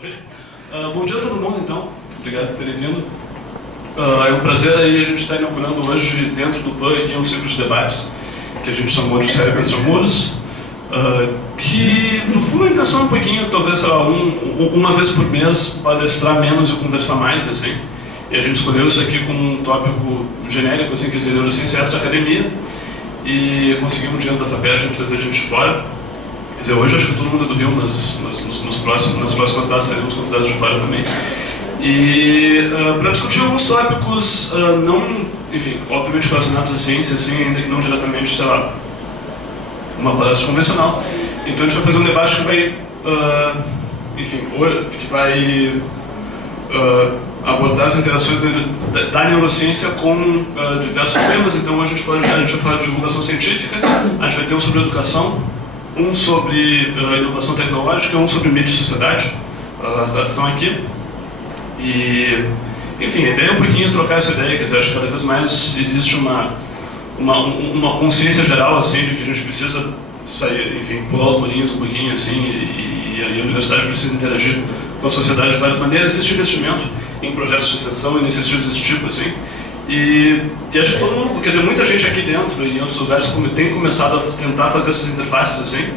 Oi. Bom dia a todo mundo, então. Obrigado por terem vindo. É um prazer aí a gente estar inaugurando hoje, dentro do PAN, aqui um ciclo de debates, que a gente chamou de Cérebro Extramuros, que, no fundo, a intenção é um pouquinho, talvez, sei lá, uma vez por mês, palestrar menos e conversar mais, assim. E a gente escolheu isso aqui como um tópico genérico, assim, quer dizer, neurociência e astroacademia, e conseguimos um dinheiro da FAPESP, a gente trazer gente de fora. Quer dizer, hoje acho que todo mundo é do Rio, mas nas próximas datas seremos convidados de fora também. E para discutir alguns tópicos, não, enfim, obviamente relacionados à ciência, assim, ainda que não diretamente, sei lá, uma palestra convencional. Então a gente vai fazer um debate que vai, enfim, que vai abordar as interações da neurociência com diversos temas. Então hoje a gente vai falar de divulgação científica, a gente vai ter um sobre educação, um sobre inovação tecnológica, um sobre mídia e sociedade. As datas estão aqui. E, enfim, a ideia é um pouquinho trocar essa ideia, quer dizer, acho que cada vez mais existe uma consciência geral, assim, de que a gente precisa sair, enfim, pular os murinhos um pouquinho, assim, e a universidade precisa interagir com a sociedade de várias maneiras. Existe investimento em projetos de extensão, iniciativas desse tipo, assim. E acho que todo mundo, quer dizer, muita gente aqui dentro e em outros lugares tem começado a tentar fazer essas interfaces, assim.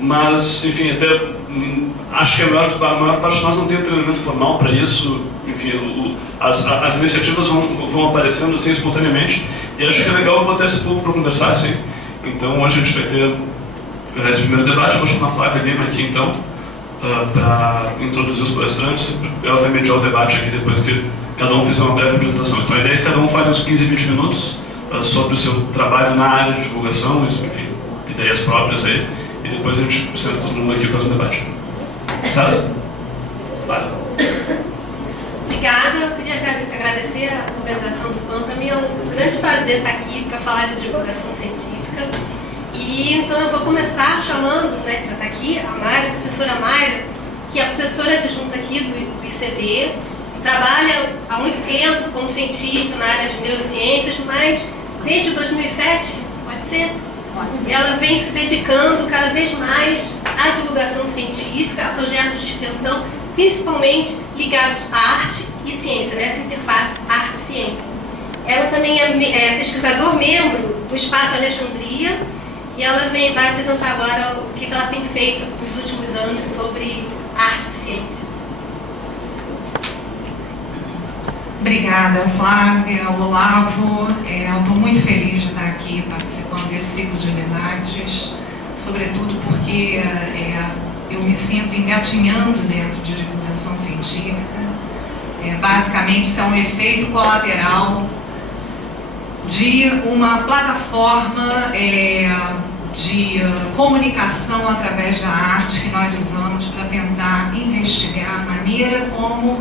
Mas, enfim, até acho que a maior parte de nós não tem um treinamento formal para isso. Enfim, as iniciativas vão aparecendo assim espontaneamente, e acho que é legal botar esse povo para conversar, assim. Então hoje a gente vai ter esse primeiro debate. Vou chamar a Flávia Lima aqui, então, para introduzir os palestrantes. Ela vai mediar o debate aqui depois que cada um fizer uma breve apresentação. Então a ideia é que cada um fale uns 15, 20 minutos sobre o seu trabalho na área de divulgação, enfim, ideias próprias aí. E depois a gente senta todo mundo aqui e faz um debate. Certo? Claro. Obrigada. Eu queria agradecer a organização do PAN. Para mim é um grande prazer estar aqui para falar de divulgação científica. E então eu vou começar chamando, né, que já está aqui, a Mayra, a professora Mayra, que é a professora adjunta aqui do ICD, trabalha há muito tempo como cientista na área de neurociências, mas desde 2007, pode ser? Ela vem se dedicando cada vez mais à divulgação científica, a projetos de extensão, principalmente ligados à arte e ciência, nessa interface arte-ciência. Ela também é pesquisador membro do Espaço Alexandria, e ela vai apresentar agora o que ela tem feito nos últimos anos sobre arte e ciência. Obrigada, Flávia, Olavo. Eu estou muito feliz de estar aqui participando desse ciclo de debates, sobretudo porque eu me sinto engatinhando dentro de divulgação científica. Basicamente, isso é um efeito colateral de uma plataforma de comunicação através da arte que nós usamos para tentar investigar a maneira como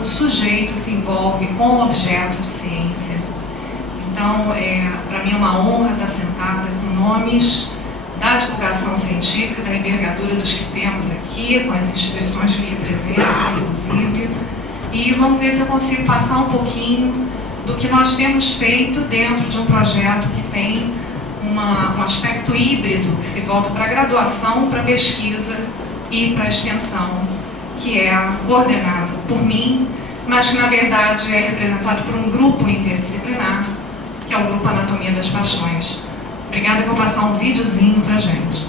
o sujeito se envolve com o objeto de ciência. Então, para mim é uma honra estar sentada com nomes da divulgação científica, da envergadura dos que temos aqui, com as instituições que representam, inclusive, e vamos ver se eu consigo passar um pouquinho do que nós temos feito dentro de um projeto que tem um aspecto híbrido, que se volta para a graduação, para a pesquisa e para a extensão, que é coordenado por mim, mas que na verdade é representado por um grupo interdisciplinar, que é o Grupo Anatomia das Paixões. Obrigada, eu vou passar um videozinho para a gente.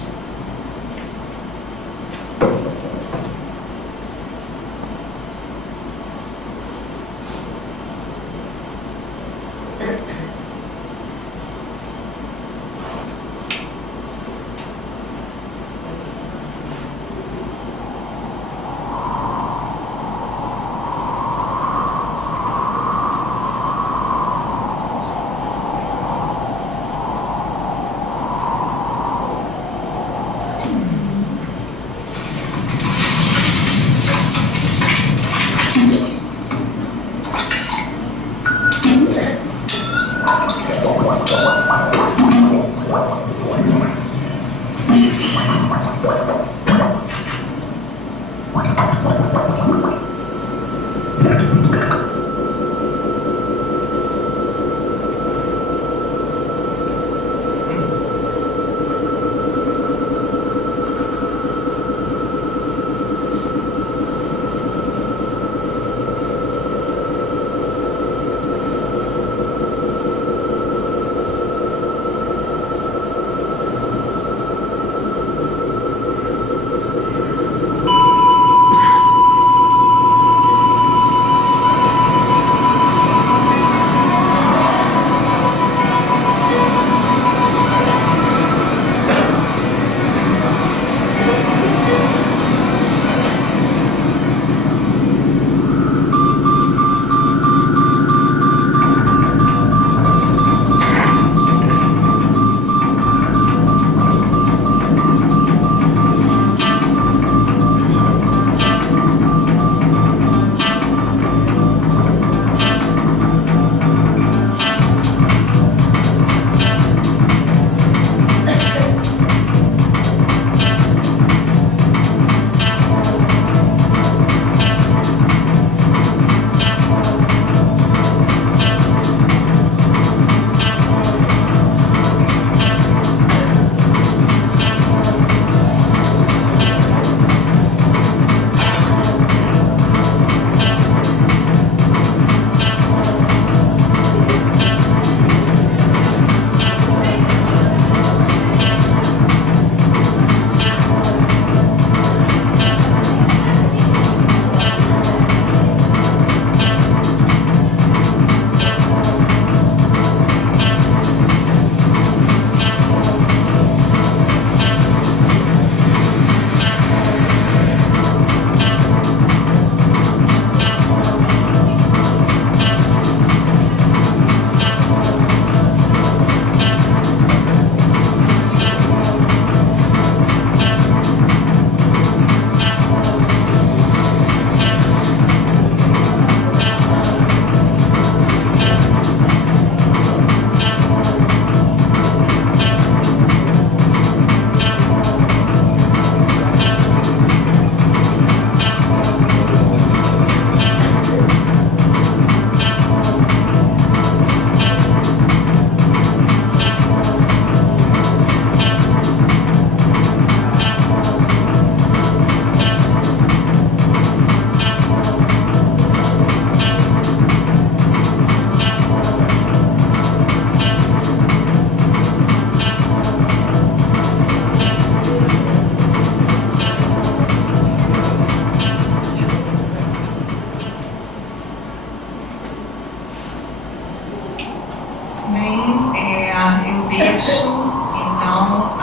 fecho, então,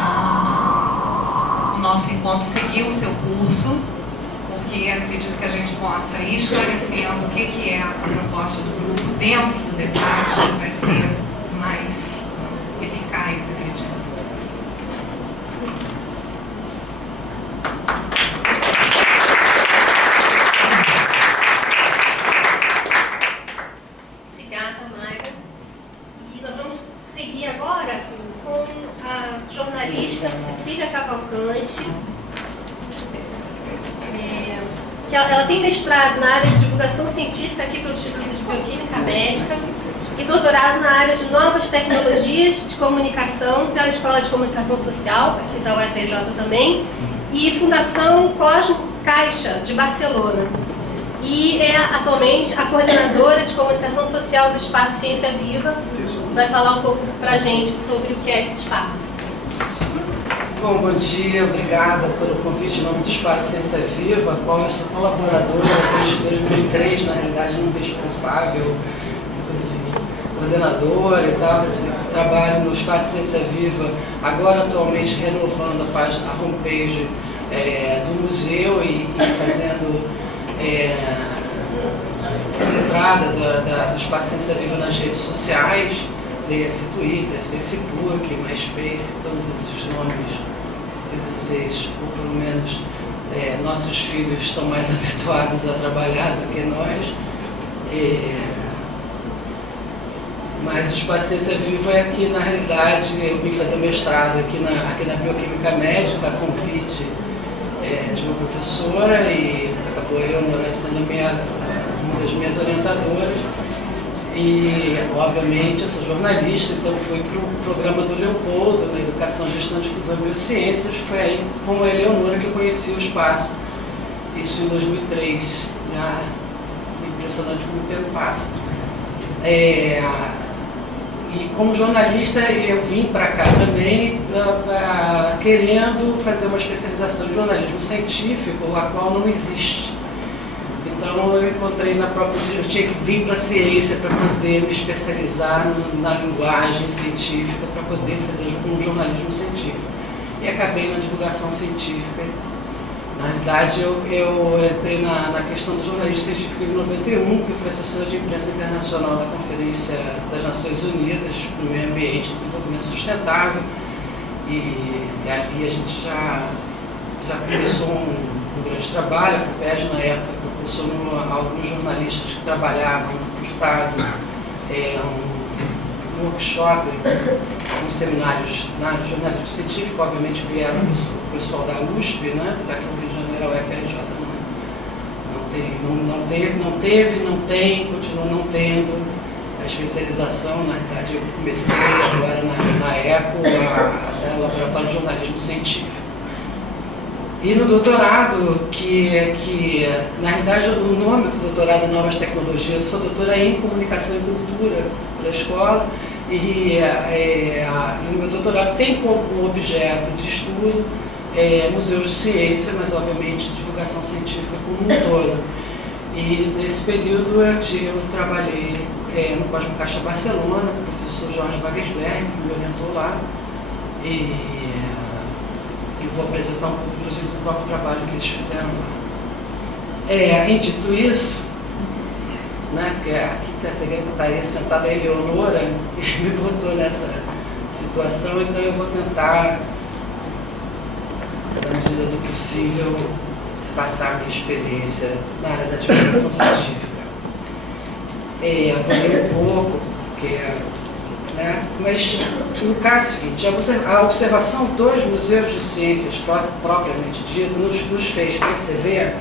o nosso encontro seguiu o seu curso, porque acredito que a gente possa ir esclarecendo o que é a proposta do grupo dentro do debate, que vai ser mais eficaz, acredito. Obrigada, Mayra. E nós vamos seguir agora com a jornalista Cecília Cavalcante, que ela tem mestrado na área de divulgação científica aqui pelo Instituto de Bioquímica Médica e doutorado na área de novas tecnologias de comunicação pela Escola de Comunicação Social, aqui da UFRJ também, e Fundação Cosmo Caixa, de Barcelona. E é atualmente a coordenadora de comunicação social do Espaço Ciência Viva. Vai falar um pouco para a gente sobre o que é esse espaço. Bom dia, obrigada pelo convite em nome do Espaço Ciência Viva, a qual eu sou colaboradora desde 2003, na realidade não responsável, essa coisa de coordenadora e tal, trabalho no Espaço Ciência Viva, agora atualmente renovando a página, a homepage do museu e fazendo a entrada do Espaço Ciência Viva nas redes sociais, esse Twitter, Facebook, MySpace, todos esses nomes que vocês, ou pelo menos nossos filhos, estão mais habituados a trabalhar do que nós. Mas o Espaço Ciência Viva é que, na realidade, eu vim fazer mestrado aqui na Bioquímica Médica, a convite de uma professora, e acabou eu sendo uma das minhas orientadoras. E, obviamente, eu sou jornalista, então fui para o programa do Leopoldo, na Educação, Gestão, Difusão e Biociências. Foi aí, com a Eleonora, que eu conheci o espaço, isso em 2003. Já impressionante como o tempo passa. E como jornalista, eu vim para cá também querendo fazer uma especialização em jornalismo científico, a qual não existe. Então eu encontrei na própria... Eu tinha que vir para a ciência para poder me especializar na linguagem científica, para poder fazer um jornalismo científico. E acabei na divulgação científica. Na realidade, eu entrei na questão do jornalismo científico em 91, que fui assessora de imprensa internacional da Conferência das Nações Unidas para o Meio Ambiente e Desenvolvimento Sustentável. E ali a gente já começou um grande trabalho. A FUPESG, na época, proporcionou a alguns jornalistas que trabalhavam no Estado um workshop, alguns seminários na área de jornalismo científico. Obviamente vieram o pessoal da USP, né? Já que o Rio de Janeiro, a UFRJ não teve, não tem, continua não tendo a especialização. Na verdade, eu comecei agora na ECO, o Laboratório de Jornalismo Científico. E no doutorado, que na realidade o nome do doutorado é Novas Tecnologias, eu sou doutora em Comunicação e Cultura pela escola, e o meu doutorado tem como objeto de estudo museus de ciência, mas obviamente divulgação científica como um todo. E nesse período eu trabalhei no Cosmo Caixa Barcelona, com o professor Jorge Wagensberg, que me orientou lá, e eu vou apresentar um pouco, inclusive, do próprio trabalho que eles fizeram lá. E dito isso, né, porque aqui estaria sentada a Eleonora, que me botou nessa situação, então eu vou tentar, na medida do possível, passar a minha experiência na área da divulgação científica. Eu vou ler um pouco, porque... Mas, no caso seguinte, a observação dos museus de ciências propriamente dito nos fez perceber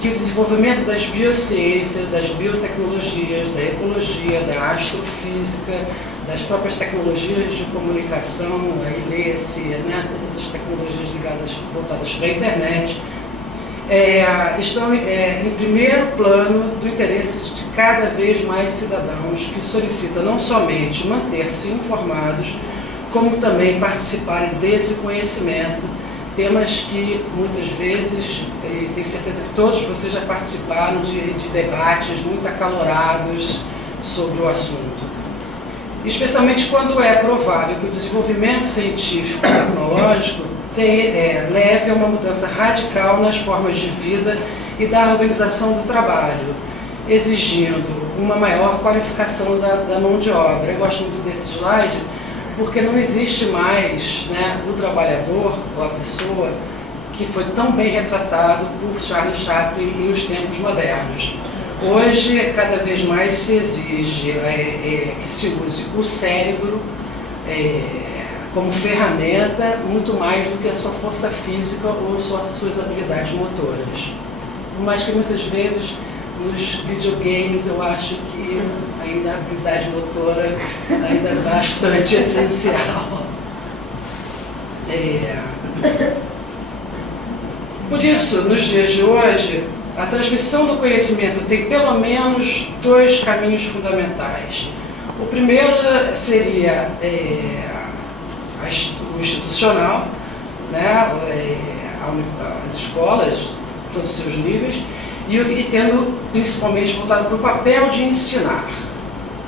que o desenvolvimento das biociências, das biotecnologias, da ecologia, da astrofísica, das próprias tecnologias de comunicação, aí lê-se, todas as tecnologias voltadas para a internet, estão em primeiro plano do interesse de cada vez mais cidadãos que solicitam não somente manter-se informados, como também participarem desse conhecimento, temas que muitas vezes, e tenho certeza que todos vocês já participaram de debates muito acalorados sobre o assunto. especialmente quando é provável que o desenvolvimento científico e tecnológico leve a uma mudança radical nas formas de vida e da organização do trabalho, exigindo uma maior qualificação da mão de obra. Eu gosto muito desse slide, porque não existe mais, né, o trabalhador, ou a pessoa, que foi tão bem retratado por Charles Chaplin em os tempos modernos. Hoje, cada vez mais se exige que se use o cérebro como ferramenta, muito mais do que a sua força física ou suas habilidades motoras. Mas que muitas vezes nos videogames eu acho que ainda a habilidade motora ainda é bastante essencial. Por isso, nos dias de hoje, a transmissão do conhecimento tem pelo menos dois caminhos fundamentais. O primeiro seria o institucional, né, as escolas, todos os seus níveis, e tendo principalmente voltado para o papel de ensinar.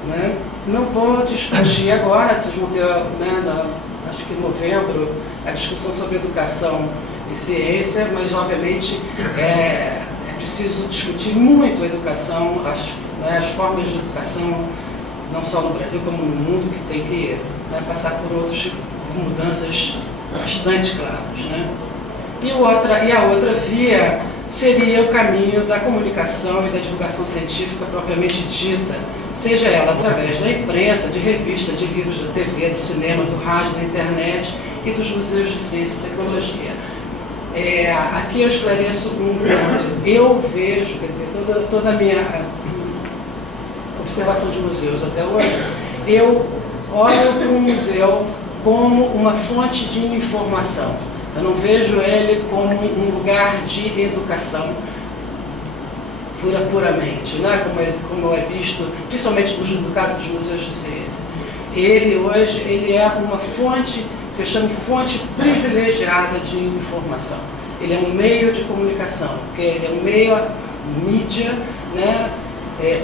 Né? Não vou discutir agora, vocês vão ter, né, acho que em novembro, a discussão sobre educação e ciência, mas obviamente é preciso discutir muito a educação, as formas de educação, não só no Brasil como no mundo, que tem que, né, passar por mudanças bastante claras. Né? E a outra via seria o caminho da comunicação e da divulgação científica propriamente dita, seja ela através da imprensa, de revistas, de livros, da TV, do cinema, do rádio, da internet e dos museus de ciência e tecnologia. Aqui eu esclareço um ponto. Eu vejo, quer dizer, toda a minha observação de museus até hoje, eu olho para o museu como uma fonte de informação. Eu não vejo ele como um lugar de educação puramente, né? como é visto, principalmente no caso dos museus de ciência. Ele hoje é uma fonte, que eu chamo de fonte privilegiada de informação. Ele é um meio de comunicação, porque ele é um meio, mídia, né?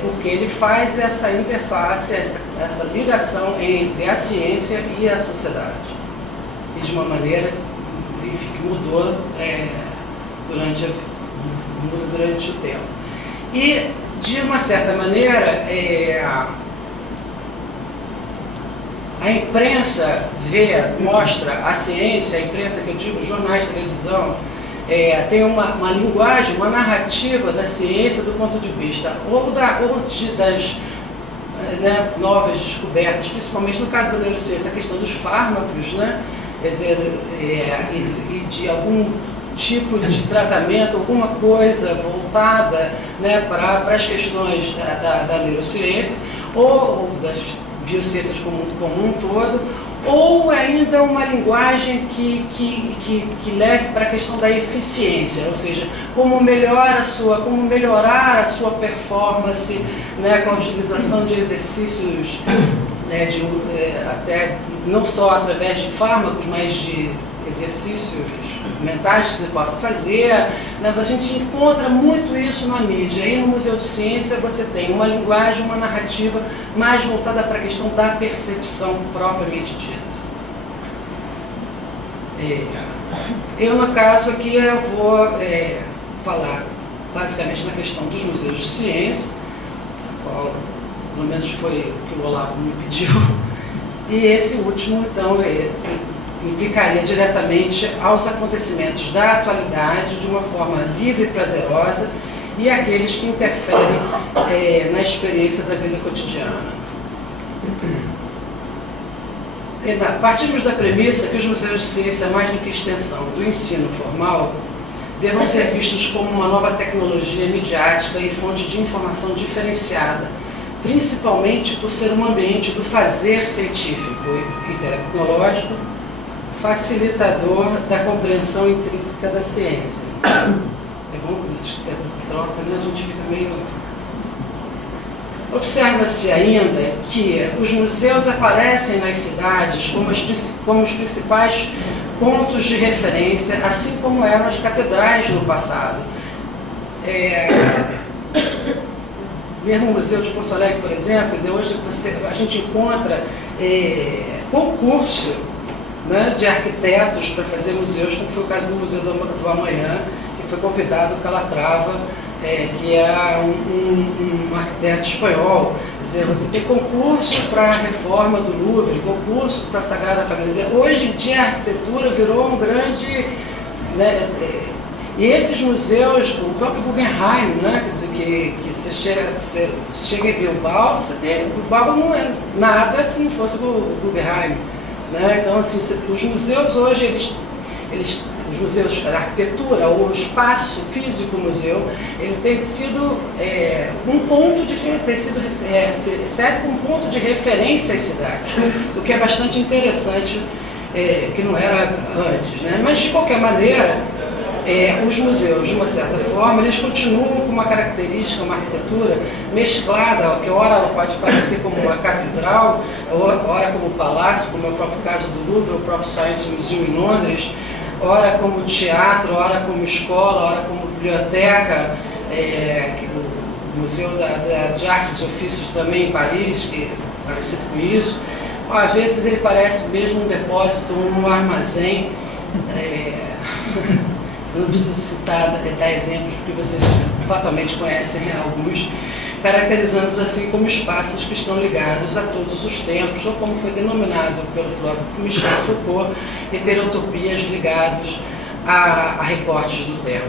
Porque ele faz essa interface, essa ligação entre a ciência e a sociedade. E de uma maneira, enfim, que mudou durante o tempo. E, de uma certa maneira, a imprensa mostra a ciência, a imprensa que eu digo, jornais, televisão, tem uma linguagem, uma narrativa da ciência do ponto de vista das né, novas descobertas, principalmente no caso da neurociência, a questão dos fármacos, né, quer dizer, e de algum tipo de tratamento, alguma coisa voltada, né, para as questões da neurociência ou das biociências como um todo, ou ainda uma linguagem que leve para a questão da eficiência, ou seja, como melhorar a sua performance, né, com a utilização de exercícios, né, até não só através de fármacos, mas de exercícios mentais que você possa fazer, né? A gente encontra muito isso na mídia. E no Museu de Ciência você tem uma linguagem, uma narrativa mais voltada para a questão da percepção propriamente dita. Eu, no caso aqui, eu vou falar basicamente na questão dos museus de ciência, qual pelo menos foi o que o Olavo me pediu, e esse último, então, implicaria diretamente aos acontecimentos da atualidade de uma forma livre e prazerosa e aqueles que interferem na experiência da vida cotidiana. Partimos da premissa que os museus de ciência, mais do que extensão do ensino formal, devam ser vistos como uma nova tecnologia midiática e fonte de informação diferenciada, principalmente por ser um ambiente do fazer científico e tecnológico, facilitador da compreensão intrínseca da ciência. É bom que isso troca, né? A gente fica meio... Observa-se ainda que os museus aparecem nas cidades como os principais pontos de referência, assim como eram as catedrais no passado. mesmo o Museu de Porto Alegre, por exemplo, quer dizer, hoje a gente encontra concurso, né, de arquitetos para fazer museus, como foi o caso do Museu do Amanhã, que foi convidado o Calatrava, que é um arquiteto espanhol. Quer dizer, você tem concurso para a reforma do Louvre, concurso para a Sagrada Família. Quer dizer, hoje em dia a arquitetura virou um grande... Né, e esses museus, o próprio Guggenheim, né, quer dizer, que você chega em Bilbao, Bilbao não é nada se não fosse o Guggenheim. Né? Então, assim, os museus hoje, os museus da arquitetura, o espaço físico museu, ele tem sido serve como um ponto de referência às cidades, o que é bastante interessante, que não era antes. Né? Mas, de qualquer maneira, os museus, de uma certa forma, eles continuam com uma característica, uma arquitetura mesclada, que ora ela pode parecer como uma catedral, ora como um palácio, como é o próprio caso do Louvre, o próprio Science Museum em Londres, ora como teatro, ora como escola, ora como biblioteca, o Museu de Artes e Ofícios também em Paris, que é parecido com isso. Às vezes ele parece mesmo um depósito, um armazém. Eu não preciso dar exemplos, porque vocês fatalmente conhecem alguns, caracterizando-os assim como espaços que estão ligados a todos os tempos, ou como foi denominado pelo filósofo Michel Foucault, heterotopias ligados a recortes do tempo.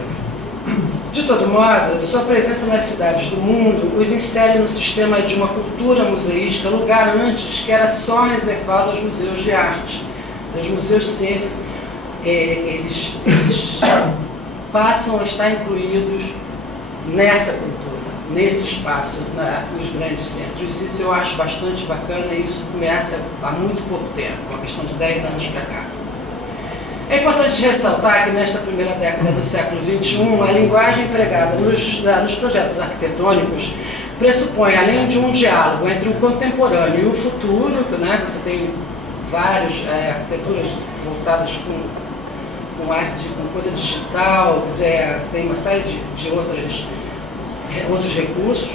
De todo modo, sua presença nas cidades do mundo os insere no sistema de uma cultura museística, lugar antes que era só reservado aos museus de arte. Os museus de ciência, eles passam a estar incluídos nessa cultura, nesse espaço, nos grandes centros. Isso eu acho bastante bacana, e isso começa há muito pouco tempo, uma questão de 10 anos para cá. É importante ressaltar que nesta primeira década do século XXI, a linguagem empregada nos projetos arquitetônicos pressupõe, além de um diálogo entre o contemporâneo e o futuro, né, você tem várias arquiteturas voltadas com coisa digital, quer dizer, tem uma série de outros recursos,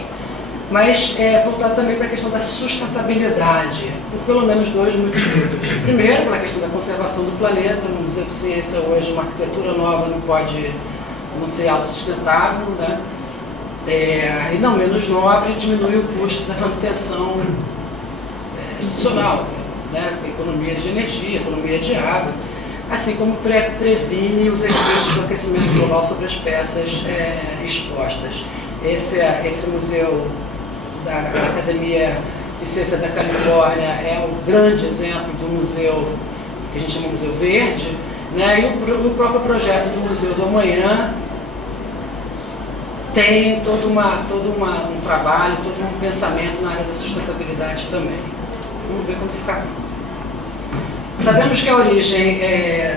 mas voltado também para a questão da sustentabilidade, por pelo menos 2 motivos. Primeiro, pela questão da conservação do planeta. No Museu de Ciência hoje, uma arquitetura nova não pode não ser autossustentável, né? E não menos nobre, diminui o custo da manutenção institucional, né? Economia de energia, economia de água, assim como previne os efeitos do aquecimento global sobre as peças expostas. Esse museu da Academia de Ciência da Califórnia é um grande exemplo do museu que a gente chama Museu Verde, né? E o próprio projeto do Museu do Amanhã tem todo um trabalho, todo um pensamento na área da sustentabilidade também. Vamos ver quando ficar. Sabemos que a origem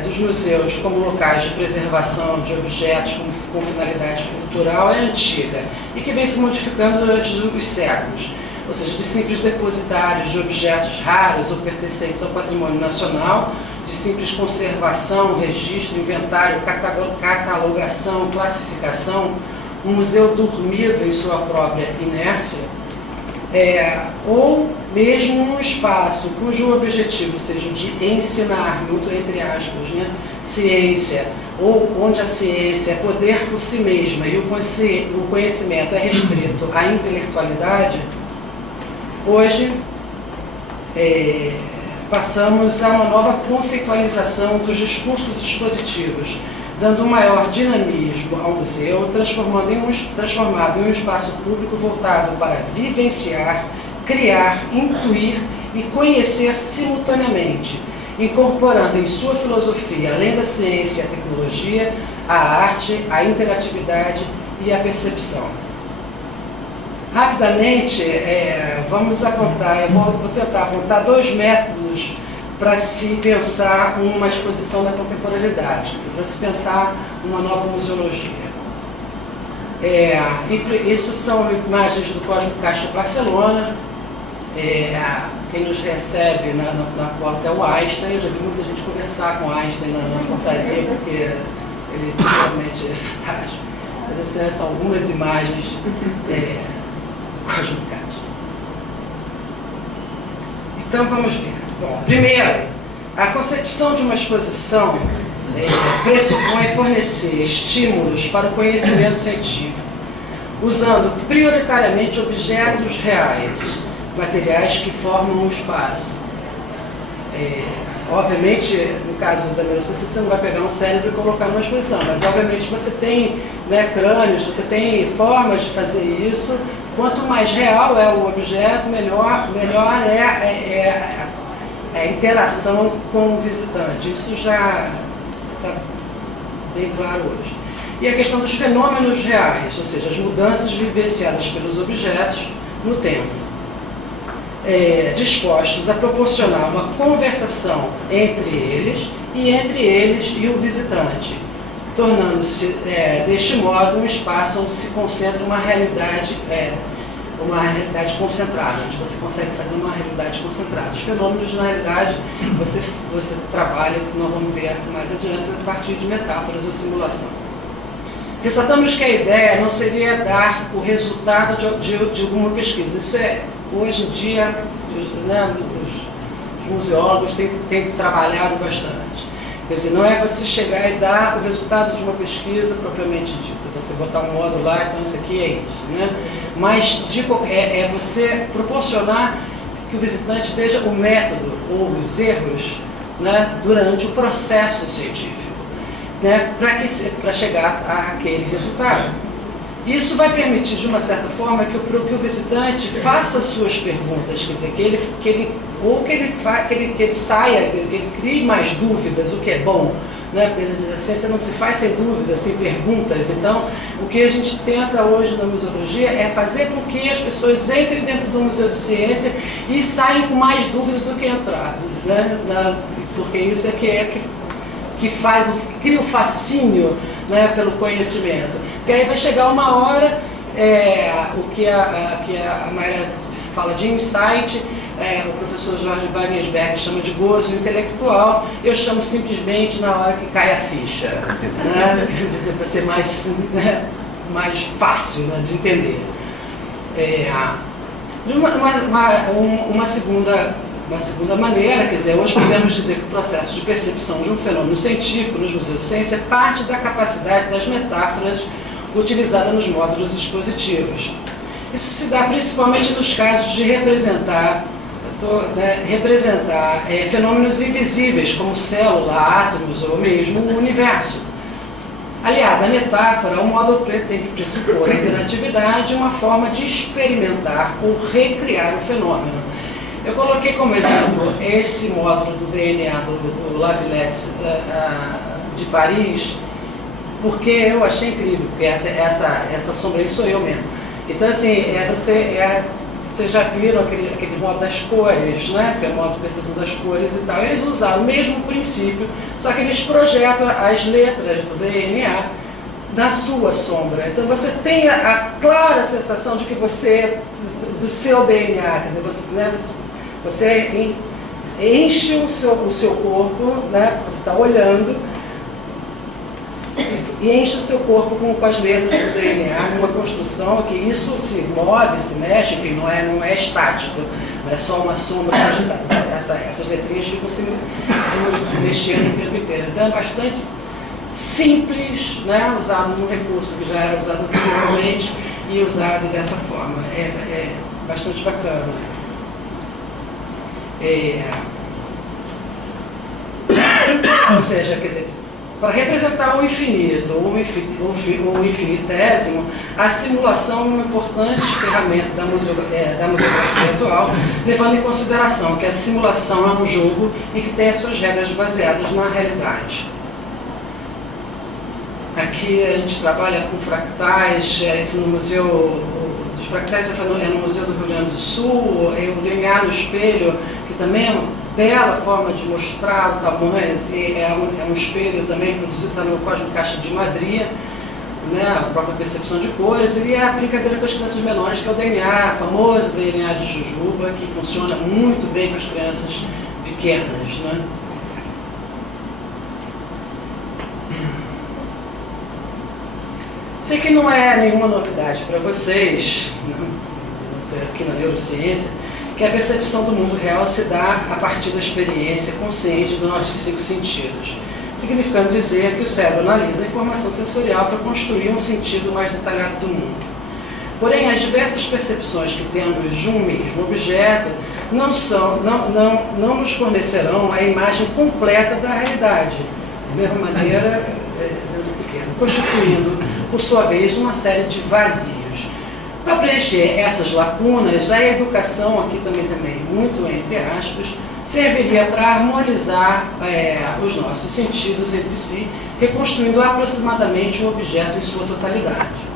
dos museus como locais de preservação de objetos com finalidade cultural é antiga e que vem se modificando durante os séculos, ou seja, de simples depositários de objetos raros ou pertencentes ao patrimônio nacional, de simples conservação, registro, inventário, catalogação, classificação, um museu dormido em sua própria inércia, ou mesmo um espaço cujo objetivo seja de ensinar, muito entre aspas, né, ciência, ou onde a ciência é poder por si mesma e o conhecimento é restrito à intelectualidade, hoje passamos a uma nova conceitualização dos discursos expositivos, dando um maior dinamismo ao museu, transformado em um espaço público voltado para vivenciar, criar, intuir e conhecer simultaneamente, incorporando em sua filosofia, além da ciência e a tecnologia, a arte, a interatividade e a percepção. Rapidamente, vamos apontar, eu vou tentar apontar 2 métodos para se pensar uma exposição da contemporaneidade, para se pensar uma nova museologia. Isso são imagens do Cosmo Caixa Barcelona. Quem nos recebe na porta é o Einstein. Eu já vi muita gente conversar com o Einstein na portaria, porque ele realmente é fantástico. Mas essas são algumas imagens mesmo caso. Então vamos ver. Bom, primeiro, a concepção de uma exposição pressupõe fornecer estímulos para o conhecimento científico, usando prioritariamente objetos reais, materiais que formam o espaço. Obviamente, no caso da neurociência, você não vai pegar um cérebro e colocar numa exposição, mas obviamente você tem, né, crânios, você tem formas de fazer isso. Quanto mais real é o objeto, melhor é a interação com o visitante. Isso já está bem claro hoje. E a questão dos fenômenos reais, ou seja, as mudanças vivenciadas pelos objetos no tempo, dispostos a proporcionar uma conversação entre eles e o visitante, tornando-se, deste modo, um espaço onde se concentra uma realidade concentrada, onde você consegue fazer uma realidade concentrada. Os fenômenos, na realidade, você trabalha, nós vamos ver mais adiante, a partir de metáforas ou simulação. Ressaltamos que a ideia não seria dar o resultado de alguma pesquisa. Isso hoje em dia, né, os museólogos têm trabalhado bastante. Quer dizer, não é você chegar e dar o resultado de uma pesquisa propriamente dita, você botar um módulo lá, então isso aqui é isso, né? Mas é você proporcionar que o visitante veja o método ou os erros, né, durante o processo científico, né, para chegar àquele resultado. Isso vai permitir, de uma certa forma, que o visitante faça suas perguntas, quer dizer, que ele saia, que ele crie mais dúvidas, o que é bom, né? Porque a ciência não se faz sem dúvidas, sem perguntas. Então, o que a gente tenta hoje na museologia é fazer com que as pessoas entrem dentro do museu de ciência e saiam com mais dúvidas do que entraram, né? Porque isso que cria o fascínio, né, pelo conhecimento. Porque aí vai chegar uma hora, o que a Mayra fala de insight, o professor Jorge Wagensberg chama de gozo intelectual, eu chamo simplesmente na hora que cai a ficha, né? Quer dizer, para ser mais fácil, né, de entender. Uma segunda maneira, quer dizer, hoje podemos dizer que o processo de percepção de um fenômeno científico nos museus de ciência é parte da capacidade das metáforas utilizada nos módulos expositivos. Isso se dá principalmente nos casos de representar fenômenos invisíveis, como célula, átomos ou mesmo o universo. Aliado à metáfora, o módulo tem que pressupor a interatividade e uma forma de experimentar ou recriar o fenômeno. Eu coloquei como exemplo esse módulo do DNA do Lavilette de Paris, porque eu achei incrível, porque essa sombra aí sou eu mesmo. Então, assim, vocês já viram aquele modo das cores, né? Que é o modo de percepção das cores e tal. Eles usaram o mesmo princípio, só que eles projetam as letras do DNA na sua sombra. Então, você tem a clara sensação de que do seu DNA, quer dizer, você enche o seu corpo, né? Você está olhando, e enche o seu corpo com as letras do DNA, numa construção que isso se move, se mexe, enfim, não é estático, não é só uma sombra agitada. Essas letrinhas ficam se mexendo o tempo inteiro. Então é bastante simples, né, usado num recurso que já era usado anteriormente e usado dessa forma. É bastante bacana. Ou seja, quer dizer, para representar o infinito ou o infinitésimo, a simulação é uma importante ferramenta da museografia atual, levando em consideração que a simulação é um jogo e que tem as suas regras baseadas na realidade. Aqui a gente trabalha com fractais, isso no Museu dos Fractais é no Museu do Rio Grande do Sul, o DNA no espelho, que também é uma bela forma de mostrar o tamanho, assim, é um espelho também produzido pelo Cosmo Caixa de Madrid, né, a própria percepção de cores, e a brincadeira com as crianças menores, que é o DNA, o famoso DNA de Jujuba, que funciona muito bem com as crianças pequenas, né? Sei que não é nenhuma novidade para vocês, né? aqui na neurociência, que a percepção do mundo real se dá a partir da experiência consciente dos nossos 5 sentidos, significando dizer que o cérebro analisa a informação sensorial para construir um sentido mais detalhado do mundo. Porém, as diversas percepções que temos de um mesmo objeto não nos fornecerão a imagem completa da realidade, da mesma maneira, constituindo, por sua vez, uma série de vazios. Para preencher essas lacunas, a educação, aqui também muito entre aspas, serviria para harmonizar os nossos sentidos entre si, reconstruindo aproximadamente um objeto em sua totalidade.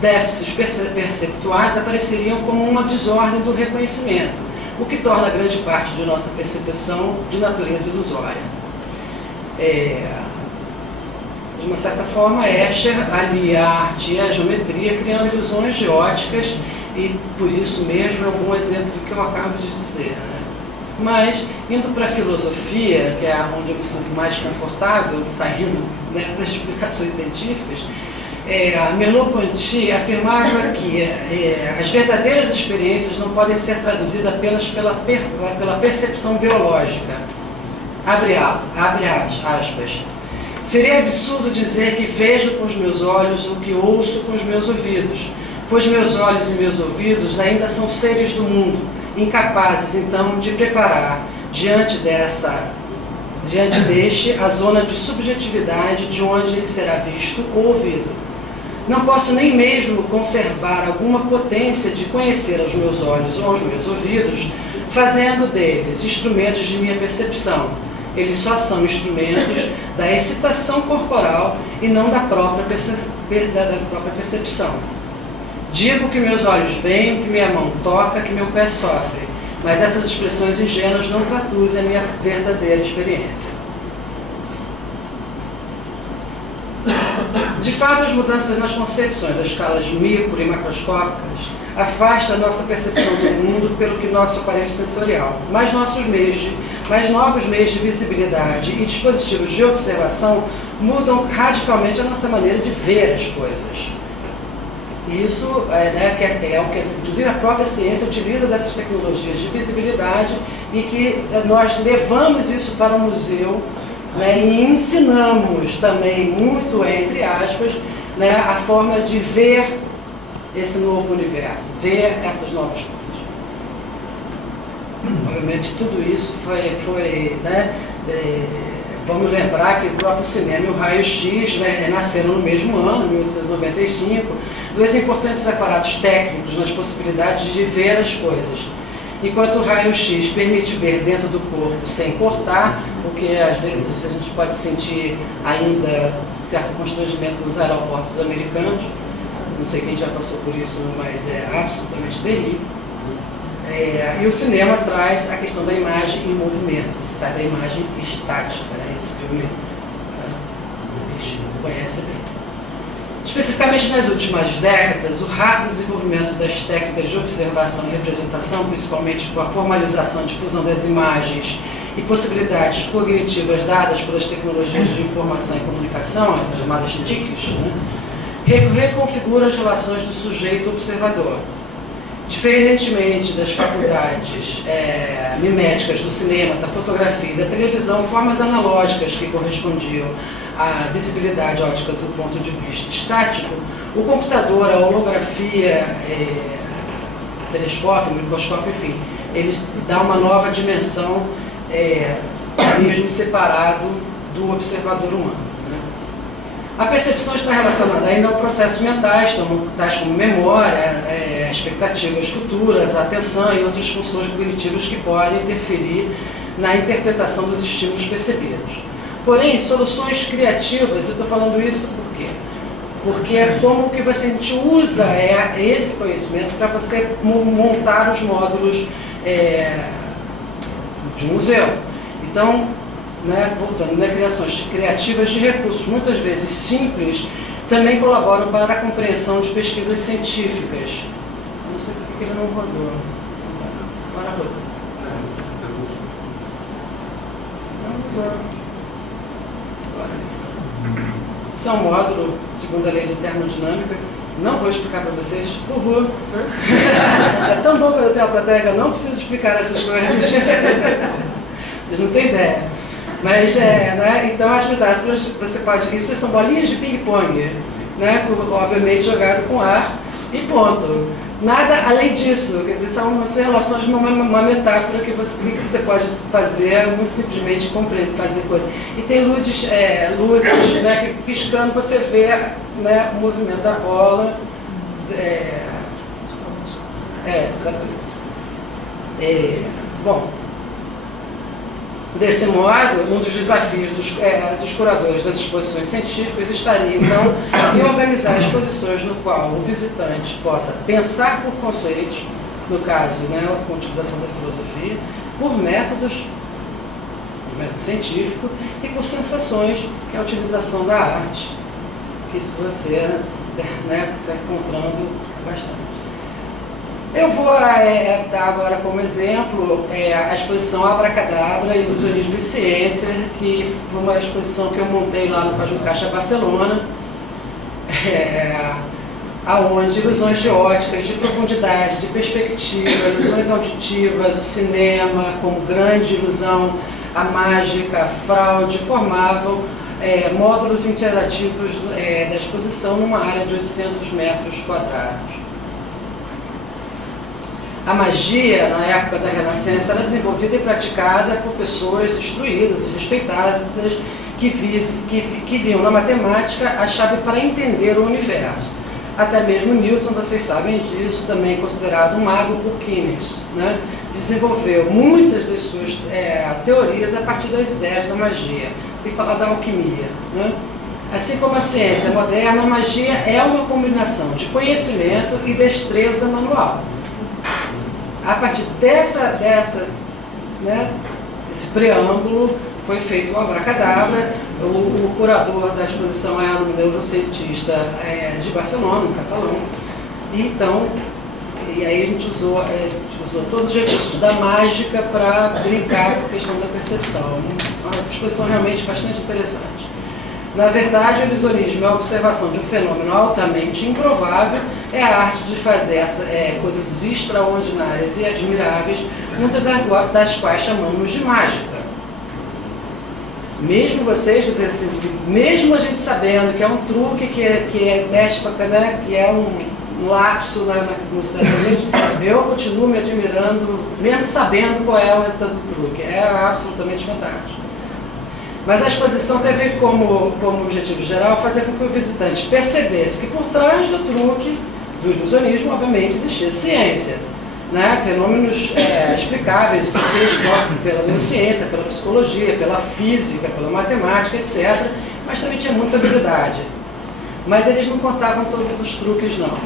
Déficits perceptuais apareceriam como uma desordem do reconhecimento, o que torna grande parte de nossa percepção de natureza ilusória. De uma certa forma, Escher alia a arte e a geometria, criando ilusões de óticas, e por isso mesmo é um bom exemplo do que eu acabo de dizer. Né? Mas, indo para a filosofia, que é onde eu me sinto mais confortável, saindo, né, das explicações científicas, Merleau-Ponty afirmava que as verdadeiras experiências não podem ser traduzidas apenas pela percepção biológica. Abre aspas. Seria absurdo dizer que vejo com os meus olhos o que ouço com os meus ouvidos, pois meus olhos e meus ouvidos ainda são seres do mundo, incapazes então de preparar diante deste a zona de subjetividade de onde ele será visto ou ouvido. Não posso nem mesmo conservar alguma potência de conhecer aos meus olhos ou aos meus ouvidos, fazendo deles instrumentos de minha percepção. Eles só são instrumentos da excitação corporal e não da própria percepção. Digo que meus olhos veem, que minha mão toca, que meu pé sofre, mas essas expressões ingênuas não traduzem a minha verdadeira experiência. De fato, as mudanças nas concepções das escalas micro e macroscópicas afastam a nossa percepção do mundo pelo que nosso aparelho sensorial, mais novos meios de visibilidade e dispositivos de observação mudam radicalmente a nossa maneira de ver as coisas. Isso é o que, inclusive, a própria ciência utiliza dessas tecnologias de visibilidade e que nós levamos isso para o museu, né, e ensinamos também, muito entre aspas, né, a forma de ver esse novo universo, ver essas novas coisas. Obviamente, tudo isso foi né, vamos lembrar que o próprio cinema e o raio-x, né, nasceram no mesmo ano, 1895, dois importantes aparatos técnicos nas possibilidades de ver as coisas. Enquanto o raio-x permite ver dentro do corpo sem cortar, o que às vezes a gente pode sentir ainda certo constrangimento nos aeroportos americanos, não sei quem já passou por isso, mas é absolutamente terrível. E o cinema traz a questão da imagem em movimento, sai da imagem estática, né? Esse filme a gente conhece bem. Especificamente nas últimas décadas, o rápido desenvolvimento das técnicas de observação e representação, principalmente com a formalização e difusão das imagens e possibilidades cognitivas dadas pelas tecnologias de informação e comunicação, as chamadas TICs, né, reconfigura as relações do sujeito observador. Diferentemente das faculdades miméticas do cinema, da fotografia e da televisão, formas analógicas que correspondiam à visibilidade óptica do ponto de vista estático, o computador, a holografia, o telescópio, o microscópio, enfim, eles dão uma nova dimensão, mesmo separado do observador humano. A percepção está relacionada ainda ao processos mentais, tais como memória, expectativas futuras, atenção e outras funções cognitivas que podem interferir na interpretação dos estímulos percebidos. Porém, soluções criativas, eu estou falando isso por quê? Porque é como que a gente usa esse conhecimento para você montar os módulos de um museu. Então, voltando, criações criativas de recursos, muitas vezes simples, também colaboram para a compreensão de pesquisas científicas. Eu não sei por que ele não rodou. Agora rodou. Não rodou. Agora ele foi. Isso é um módulo, segundo a lei de termodinâmica, Não vou explicar para vocês. Uhul. É tão bom quando eu tenho a plateia que eu não preciso explicar essas coisas. Vocês não têm ideia. Mas, né? Então, as metáforas, você pode... Isso são bolinhas de ping-pong, né? Obviamente jogado com ar e ponto. Nada além disso. Quer dizer, são relações de uma metáfora que você pode fazer muito simplesmente compreender, fazer coisas. E tem luzes, né, que piscando você vê, né, o movimento da bola. Exatamente. Bom, desse modo, um dos desafios dos curadores das exposições científicas estaria, então, em organizar exposições no qual o visitante possa pensar por conceitos, no caso, né, com a utilização da filosofia, por método científico e por sensações, que é a utilização da arte, que isso você, né, está encontrando bastante. Eu vou dar agora como exemplo a exposição Abracadabra, Ilusionismo e Ciência, que foi uma exposição que eu montei lá no Cosmo Caixa Barcelona, aonde ilusões de óticas, de profundidade, de perspectiva, ilusões auditivas, o cinema como grande ilusão, a mágica, a fraude, formavam módulos interativos da exposição numa área de 800 metros quadrados. A magia, na época da Renascença, era desenvolvida e praticada por pessoas instruídas e respeitadas que viam na matemática a chave para entender o universo. Até mesmo Newton, vocês sabem disso, também considerado um mago por Keynes, né? Desenvolveu muitas das suas teorias a partir das ideias da magia, sem falar da alquimia, né? Assim como a ciência moderna, a magia é uma combinação de conhecimento e destreza manual. A partir né, desse preâmbulo, foi feito o Abracadabra. O curador da exposição é um neurocientista de Barcelona, um catalão. E aí a gente usou todos os recursos da mágica para brincar com a questão da percepção. Uma exposição realmente bastante interessante. Na verdade, o ilusionismo é a observação de um fenômeno altamente improvável, é a arte de fazer coisas extraordinárias e admiráveis, muitas das quais chamamos de mágica. Mesmo vocês, assim, mesmo a gente sabendo que é um truque, que mexe, né, que é um lapso no cérebro, eu continuo me admirando, mesmo sabendo qual é o resultado do truque. É absolutamente fantástico. Mas a exposição teve como objetivo geral fazer com que o visitante percebesse que por trás do truque, do ilusionismo, obviamente, existia ciência, né? Fenômenos explicáveis, seja pela neurociência, pela psicologia, pela física, pela matemática, etc. Mas também tinha muita habilidade. Mas eles não contavam todos os truques, não.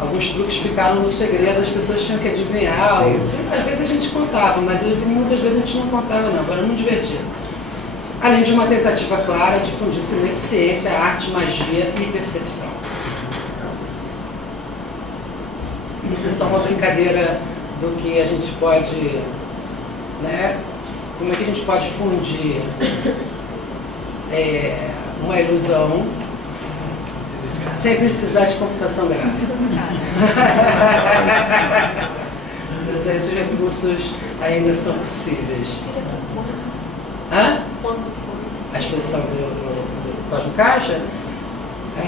Alguns truques ficaram no segredo, as pessoas tinham que adivinhar. Às vezes a gente contava, mas muitas vezes a gente não contava, não. Era muito divertido. Além de uma tentativa clara de fundir ciência, arte, magia e percepção. Isso é só uma brincadeira do que a gente pode, né? Como é que a gente pode fundir uma ilusão sem precisar de computação gráfica. Mas esses recursos ainda são possíveis. Hã? A exposição do Cosmo Caixa,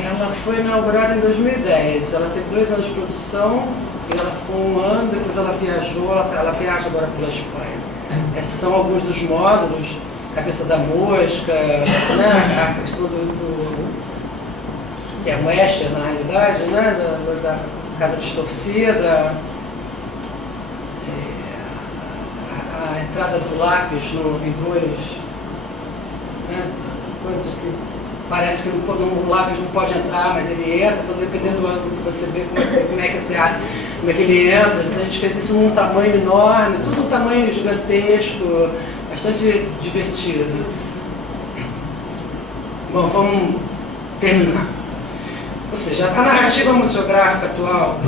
ela foi inaugurada em 2010. Ela teve 2 anos de produção, e ela ficou 1 ano, depois ela viajou, ela viaja agora pela Espanha. Esses são alguns dos módulos, cabeça da mosca, né? A questão que é o Escher, na realidade, né? Da casa distorcida, a entrada do lápis em 2, né? Coisas que parece que o lápis não pode entrar, mas ele entra, então dependendo do ângulo que você vê, como é que ele entra. Então a gente fez isso num tamanho enorme, tudo um tamanho gigantesco, bastante divertido. Bom, vamos terminar. Ou seja, a narrativa museográfica atual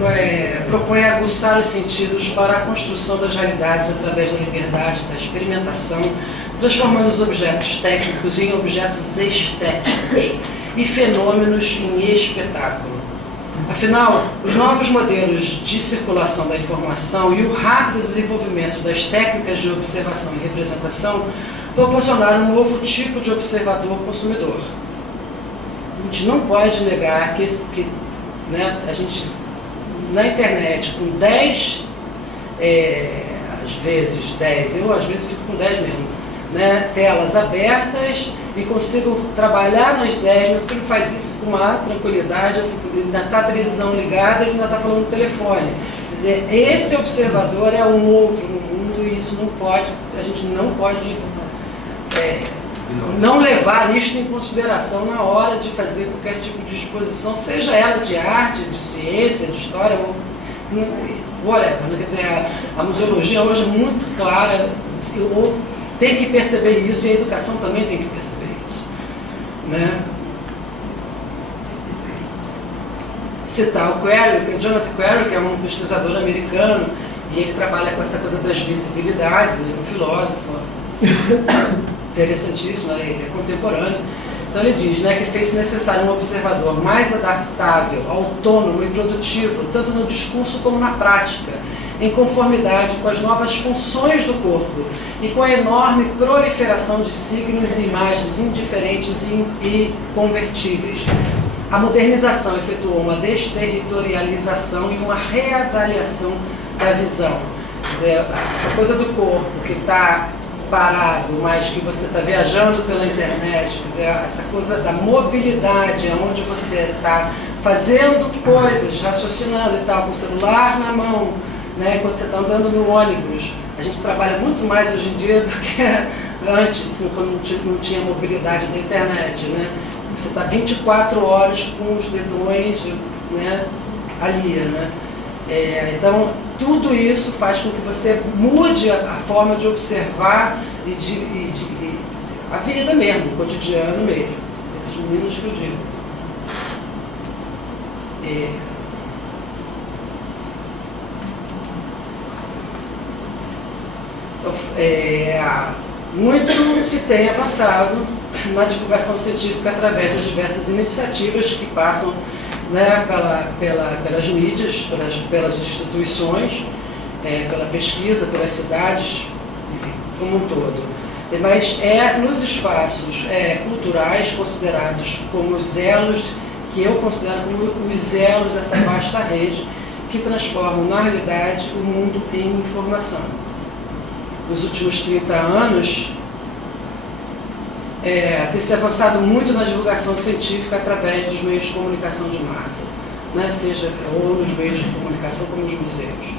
propõe aguçar os sentidos para a construção das realidades através da liberdade, da experimentação, transformando os objetos técnicos em objetos estéticos e fenômenos em espetáculo. Afinal, os novos modelos de circulação da informação e o rápido desenvolvimento das técnicas de observação e representação proporcionaram um novo tipo de observador-consumidor. A gente não pode negar que né, a gente, na internet, com 10, às vezes 10, eu às vezes fico com 10 mesmo, né, telas abertas e consigo trabalhar nas 10, meu filho faz isso com uma tranquilidade, ele ainda está a televisão ligada, ele ainda está falando no telefone. Quer dizer, esse observador é um outro no mundo e isso não pode, a gente não pode não levar isso em consideração na hora de fazer qualquer tipo de exposição, seja ela de arte, de ciência, de história, ou whatever. Quer dizer, a museologia hoje é muito clara, tem que perceber isso e a educação também tem que perceber isso. Né? Citar o Query, Jonathan Query, que é um pesquisador americano, e ele trabalha com essa coisa das visibilidades, ele é um filósofo interessantíssimo, ele é contemporâneo. Então ele diz, né, que fez-se necessário um observador mais adaptável, autônomo e produtivo, tanto no discurso como na prática, em conformidade com as novas funções do corpo e com a enorme proliferação de signos e imagens indiferentes e convertíveis. A modernização efetuou uma desterritorialização e uma reavaliação da visão. Quer dizer, essa coisa do corpo que está parado, mas que você está viajando pela internet, quer dizer, essa coisa da mobilidade, onde você está fazendo coisas, raciocinando e tal, com o celular na mão, né, quando você está andando no ônibus. A gente trabalha muito mais hoje em dia do que antes, quando não tinha mobilidade da internet, né? Você está 24 horas com os dedões, né, ali, né? Então, tudo isso faz com que você mude a forma de observar a vida mesmo, o cotidiano mesmo. Esses meninos que eu digo. Muito se tem avançado na divulgação científica através das diversas iniciativas que passam, né, pelas mídias, pelas instituições, pela pesquisa, pelas cidades, enfim, como um todo. Mas nos espaços culturais considerados como os elos, que eu considero como os elos dessa vasta rede, que transformam, na realidade, o mundo em informação. Nos últimos 30 anos, tem se avançado muito na divulgação científica através dos meios de comunicação de massa, né? Seja ou nos meios de comunicação como os museus.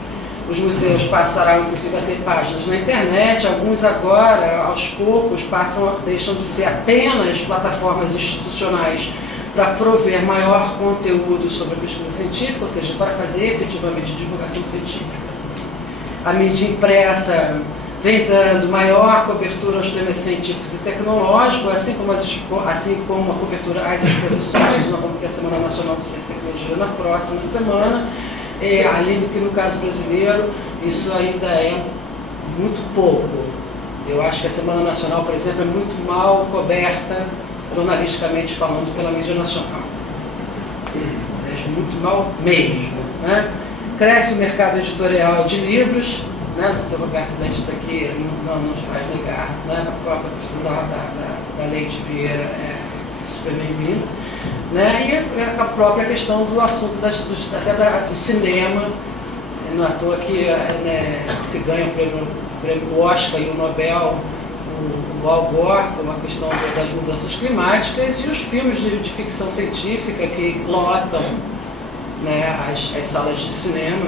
Os museus passarão, inclusive, a ter páginas na internet, alguns agora, aos poucos, deixam de ser apenas plataformas institucionais para prover maior conteúdo sobre a pesquisa científica, ou seja, para fazer efetivamente divulgação científica. A mídia impressa vem dando maior cobertura aos temas científicos e tecnológicos, assim como a cobertura às exposições. Nós vamos ter a Semana Nacional de Ciência e Tecnologia na próxima semana, além do que no caso brasileiro, isso ainda é muito pouco. Eu acho que a Semana Nacional, por exemplo, é muito mal coberta, jornalisticamente falando, pela mídia nacional. É muito mal mesmo, né? Cresce o mercado editorial de livros, né? O Dr. Roberto Leite está aqui, não nos faz negar, né? A própria questão da Leite Vieira é super bem-vinda, né? E a própria questão do assunto até do cinema, não é à toa que se ganha o prêmio Oscar e o Nobel, o Al Gore, com a questão das mudanças climáticas, e os filmes de ficção científica que lotam, né, as salas de cinema,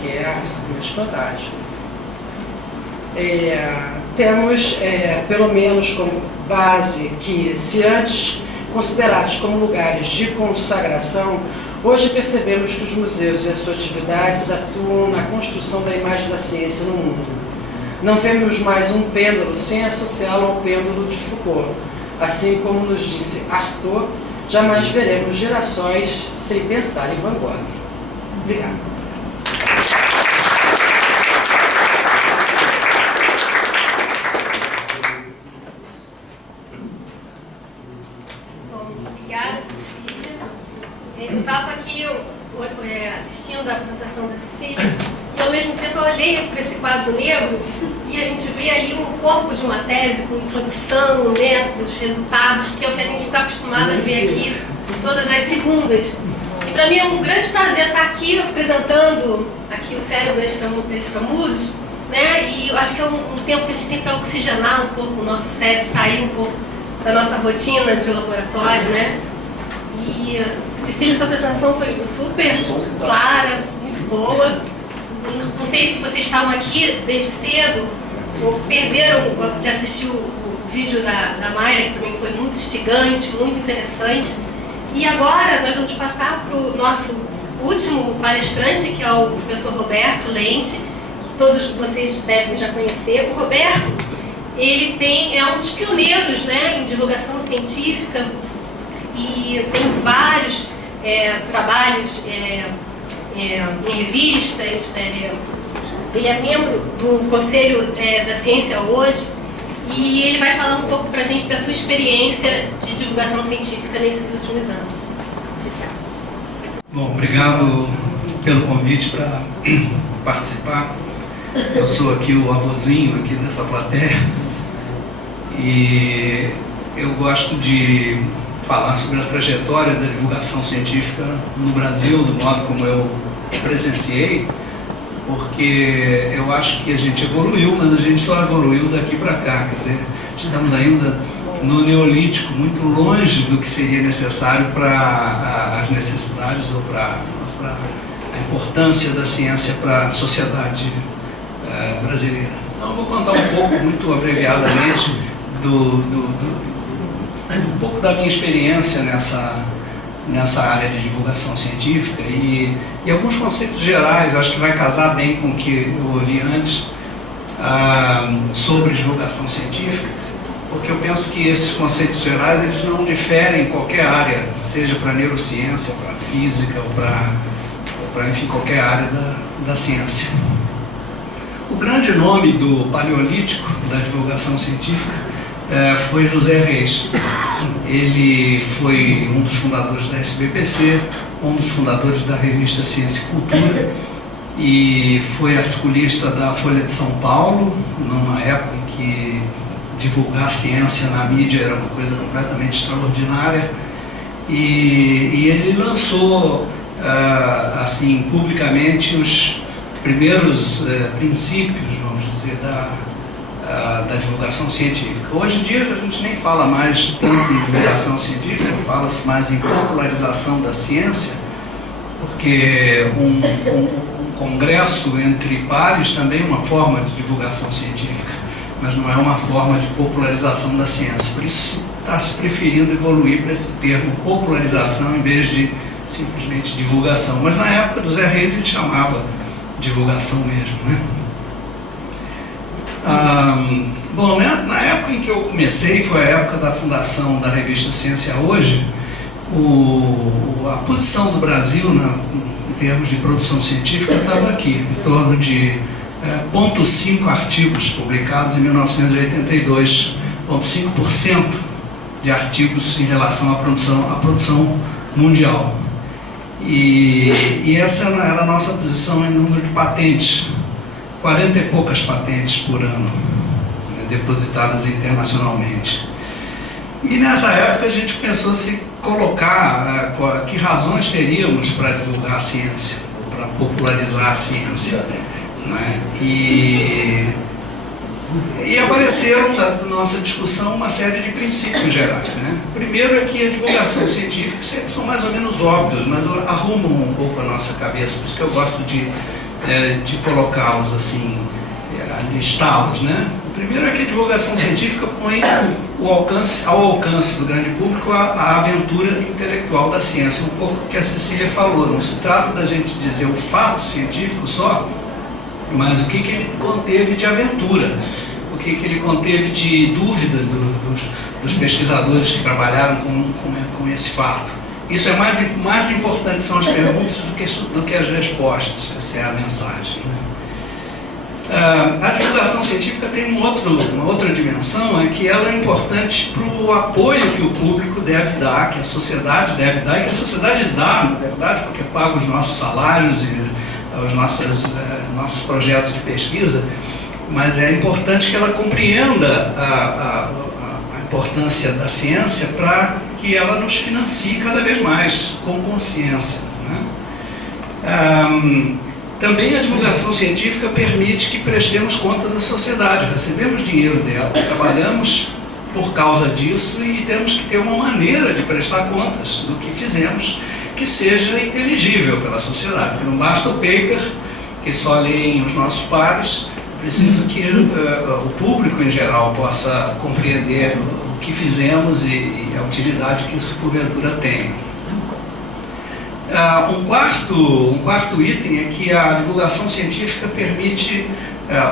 que é absolutamente fantástico. Temos, pelo menos como base, que se antes considerados como lugares de consagração, hoje percebemos que os museus e as suas atividades atuam na construção da imagem da ciência no mundo. Não vemos mais um pêndulo sem associá-lo ao pêndulo de Foucault. Assim como nos disse Artaud, jamais veremos gerações sem pensar em Van Gogh. Obrigada. Bom, obrigada, Cecília. Eu estava aqui assistindo a apresentação da Cecília, e ao mesmo tempo eu olhei para esse quadro negro e a gente vê ali um corpo de uma tese com introdução, métodos, resultados, que é o que a gente está acostumado a ver aqui todas as segundas. E para mim é um grande prazer estar aqui apresentando aqui o Cérebro Extramuros, né? E eu acho que é um tempo que a gente tem para oxigenar um pouco o nosso cérebro, sair um pouco da nossa rotina de laboratório, né? E Cecília, sua apresentação foi super clara, muito boa. Não sei se vocês estavam aqui desde cedo ou perderam de assistir o vídeo da Mayra, que também foi muito instigante, muito interessante. E agora nós vamos passar para o nosso último palestrante, que é o professor Roberto Lente. Todos vocês devem já conhecer. O Roberto, ele é um dos pioneiros, né, em divulgação científica e tem vários trabalhos em revistas. Ele é membro do Conselho da Ciência hoje e ele vai falar um pouco para a gente da sua experiência de divulgação científica nesses últimos anos. Bom, obrigado pelo convite para participar. Eu sou aqui o avôzinho aqui dessa plateia e eu gosto de falar sobre a trajetória da divulgação científica no Brasil, do modo como eu presenciei, porque eu acho que a gente evoluiu, mas a gente só evoluiu daqui para cá, quer dizer, estamos ainda no Neolítico, muito longe do que seria necessário para as necessidades ou para a importância da ciência para a sociedade brasileira. Então eu vou contar um pouco, muito abreviadamente, um pouco da minha experiência nessa área de divulgação científica e alguns conceitos gerais. Acho que vai casar bem com o que eu ouvi antes sobre divulgação científica, porque eu penso que esses conceitos gerais eles não diferem em qualquer área, seja para neurociência, para física ou para enfim, qualquer área da ciência. O grande nome do paleolítico da divulgação científica foi José Reis. Ele foi um dos fundadores da SBPC, um dos fundadores da revista Ciência e Cultura e foi articulista da Folha de São Paulo, numa época em que divulgar ciência na mídia era uma coisa completamente extraordinária e ele lançou assim, publicamente os primeiros princípios, vamos dizer, da divulgação científica. Hoje em dia a gente nem fala mais tanto em divulgação científica, fala-se mais em popularização da ciência, porque um congresso entre pares também é uma forma de divulgação científica, mas não é uma forma de popularização da ciência. Por isso está se preferindo evoluir para esse termo popularização em vez de simplesmente divulgação. Mas na época do Zé Reis ele chamava divulgação mesmo, né? Bom, né, na época em que eu comecei, foi a época da fundação da revista Ciência Hoje, a posição do Brasil em termos de produção científica estava aqui, em torno de 0,5 artigos publicados em 1982, 0,5% de artigos em relação à produção mundial. E essa era a nossa posição em número de patentes, 40 e poucas patentes por ano, né, depositadas internacionalmente. E nessa época a gente começou a se colocar que razões teríamos para divulgar a ciência, para popularizar a ciência, né? E apareceram na nossa discussão uma série de princípios gerais, né? Primeiro é que a divulgação científica são mais ou menos óbvios, mas arrumam um pouco a nossa cabeça, por isso que eu gosto de colocá-los assim, listá-los, né? O primeiro é que a divulgação científica põe ao alcance do grande público a aventura intelectual da ciência, um pouco o que a Cecília falou. Não se trata da gente dizer o fato científico só, mas o que ele conteve de aventura, o que ele conteve de dúvidas dos pesquisadores que trabalharam com esse fato. Isso é mais importante, são as perguntas do que as respostas. Essa é a mensagem, né? A divulgação científica tem uma outra dimensão, é que ela é importante para o apoio que o público deve dar, que a sociedade deve dar, e que a sociedade dá, na verdade, porque paga os nossos salários e os nossos projetos de pesquisa, mas é importante que ela compreenda a importância da ciência para que ela nos financie cada vez mais, com consciência, né? Também a divulgação científica permite que prestemos contas à sociedade, recebemos dinheiro dela, trabalhamos por causa disso e temos que ter uma maneira de prestar contas do que fizemos que seja inteligível pela sociedade, porque não basta o paper que só leem os nossos pares, preciso que o público em geral possa compreender o que fizemos e a utilidade que isso porventura tem. Um quarto item é que a divulgação científica permite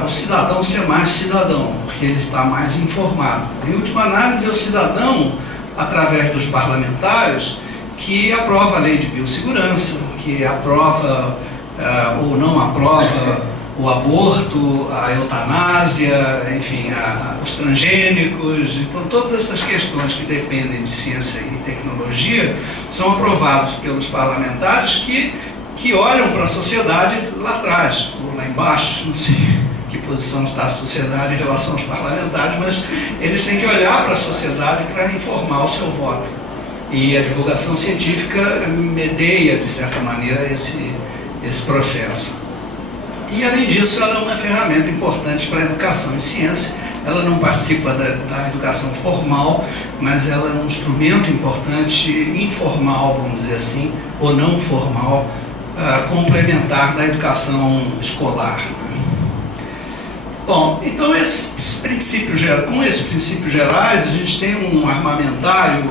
o cidadão ser mais cidadão, porque ele está mais informado. Em última análise, é o cidadão, através dos parlamentares, que aprova a lei de biossegurança, que aprova ou não aprova o aborto, a eutanásia, enfim, os transgênicos. Então, todas essas questões que dependem de ciência e tecnologia são aprovados pelos parlamentares que olham para a sociedade lá atrás, ou lá embaixo, não sei que posição está a sociedade em relação aos parlamentares, mas eles têm que olhar para a sociedade para informar o seu voto. E a divulgação científica medeia, de certa maneira, esse processo. E, além disso, ela é uma ferramenta importante para a educação em ciência. Ela não participa da educação formal, mas ela é um instrumento importante, informal, vamos dizer assim, ou não formal, complementar da educação escolar. Bom, então com esses princípios gerais, a gente tem um armamentário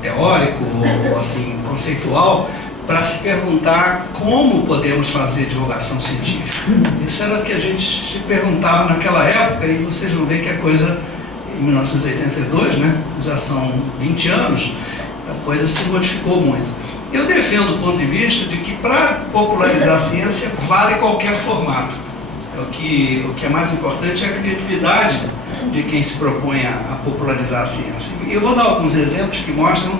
teórico, ou assim, conceitual, para se perguntar como podemos fazer divulgação científica. Isso era o que a gente se perguntava naquela época, e vocês vão ver que a coisa, em 1982, né, já são 20 anos, a coisa se modificou muito. Eu defendo o ponto de vista de que para popularizar a ciência vale qualquer formato. O que é mais importante é a criatividade de quem se propõe a popularizar a ciência. E eu vou dar alguns exemplos que mostram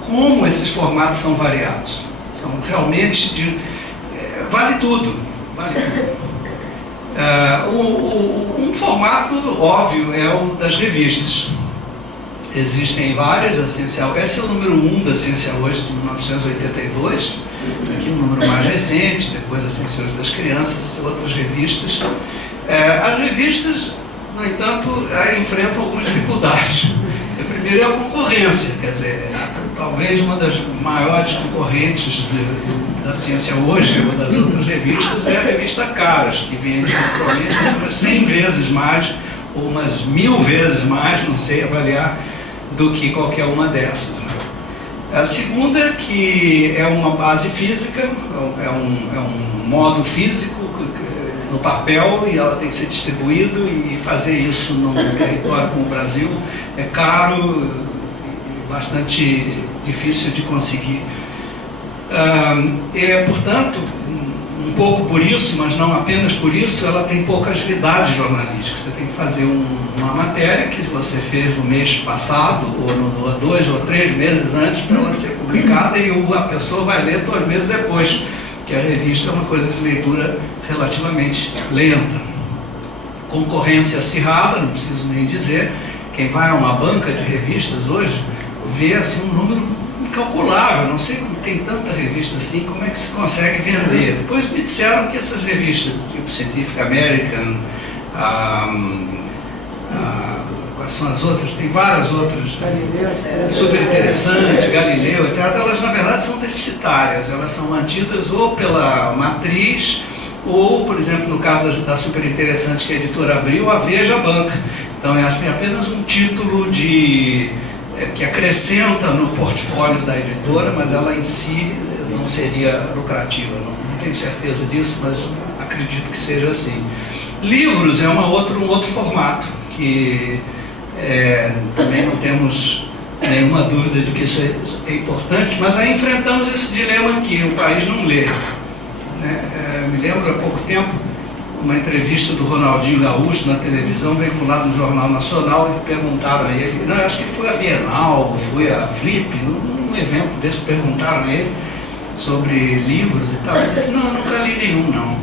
como esses formatos são variados. São realmente vale tudo. Vale tudo. Um formato óbvio é o das revistas. Existem várias, a Ciência. Esse é o número 1 da Ciência Hoje, de 1982, aqui um número mais recente, depois a Ciência Hoje das Crianças, outras revistas. As revistas, no entanto, enfrentam algumas dificuldades. Primeiro é a concorrência, quer dizer, talvez uma das maiores concorrentes da Ciência Hoje, uma das outras revistas, é a revista Caras, que vende provavelmente umas 100 vezes mais, ou umas 1000 vezes mais, não sei avaliar, do que qualquer uma dessas. A segunda, que é uma base física, é um modo físico no papel, e ela tem que ser distribuído, e fazer isso num território como o Brasil é caro e bastante difícil de conseguir. Portanto, um pouco por isso, mas não apenas por isso, ela tem pouca agilidade jornalística. Você tem que fazer uma matéria que você fez no mês passado, ou 2 ou 3 meses antes, para ela ser publicada, e a pessoa vai ler 2 meses depois, porque a revista é uma coisa de leitura relativamente lenta. Concorrência acirrada, não preciso nem dizer. Quem vai a uma banca de revistas hoje vê assim, um número incalculável. Não sei como tem tanta revista assim, como é que se consegue vender. Depois me disseram que essas revistas, tipo Scientific American, quais são as outras? Tem várias outras, super interessantes, Galileu, etc. Elas, na verdade, são deficitárias. Elas são mantidas ou pela matriz, ou, por exemplo, no caso da super interessante que a editora abriu, a Veja Banca. Então, é apenas um título que acrescenta no portfólio da editora, mas ela em si não seria lucrativa. Não tenho certeza disso, mas acredito que seja assim. Livros é um outro formato, que também não temos nenhuma dúvida de que isso é importante, mas aí enfrentamos esse dilema aqui: o país não lê. Me lembro há pouco tempo, uma entrevista do Ronaldinho Gaúcho na televisão, veiculada no Jornal Nacional, e perguntaram a ele, não, acho que foi a Bienal, ou foi a Flip, num evento desse, perguntaram a ele sobre livros e tal. Ele disse, não, eu nunca li nenhum, não.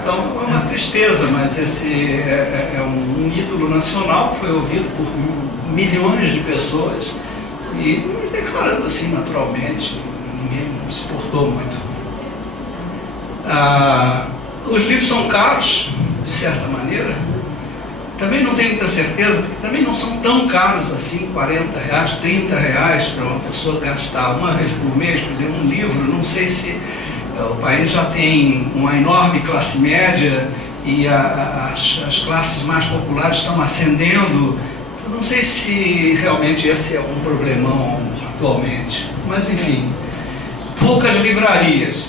Então, é uma tristeza, mas esse é um ídolo nacional que foi ouvido por milhões de pessoas e declarando assim naturalmente, ninguém se importou muito. Os livros são caros, de certa maneira. Também não tenho muita certeza, porque também não são tão caros assim, R$40, R$30 para uma pessoa gastar uma vez por mês para ler um livro. Não sei se o país já tem uma enorme classe média e as classes mais populares estão ascendendo. Eu não sei se realmente esse é um problemão atualmente, mas enfim, poucas livrarias.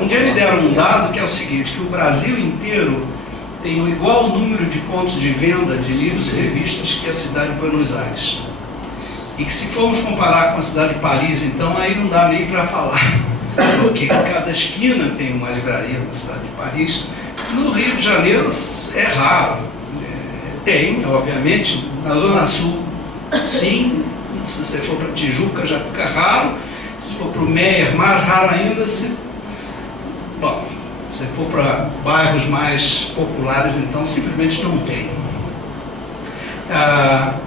Um dia me deram um dado que é o seguinte, que o Brasil inteiro tem o igual número de pontos de venda de livros e revistas que a cidade de Buenos Aires. E que se formos comparar com a cidade de Paris, então aí não dá nem para falar, porque cada esquina tem uma livraria na cidade de Paris. No Rio de Janeiro é raro. Tem, obviamente, na Zona Sul, sim. Se você for para Tijuca já fica raro. Se for para o Meier, mais raro ainda. Se for para bairros mais populares, então simplesmente não tem.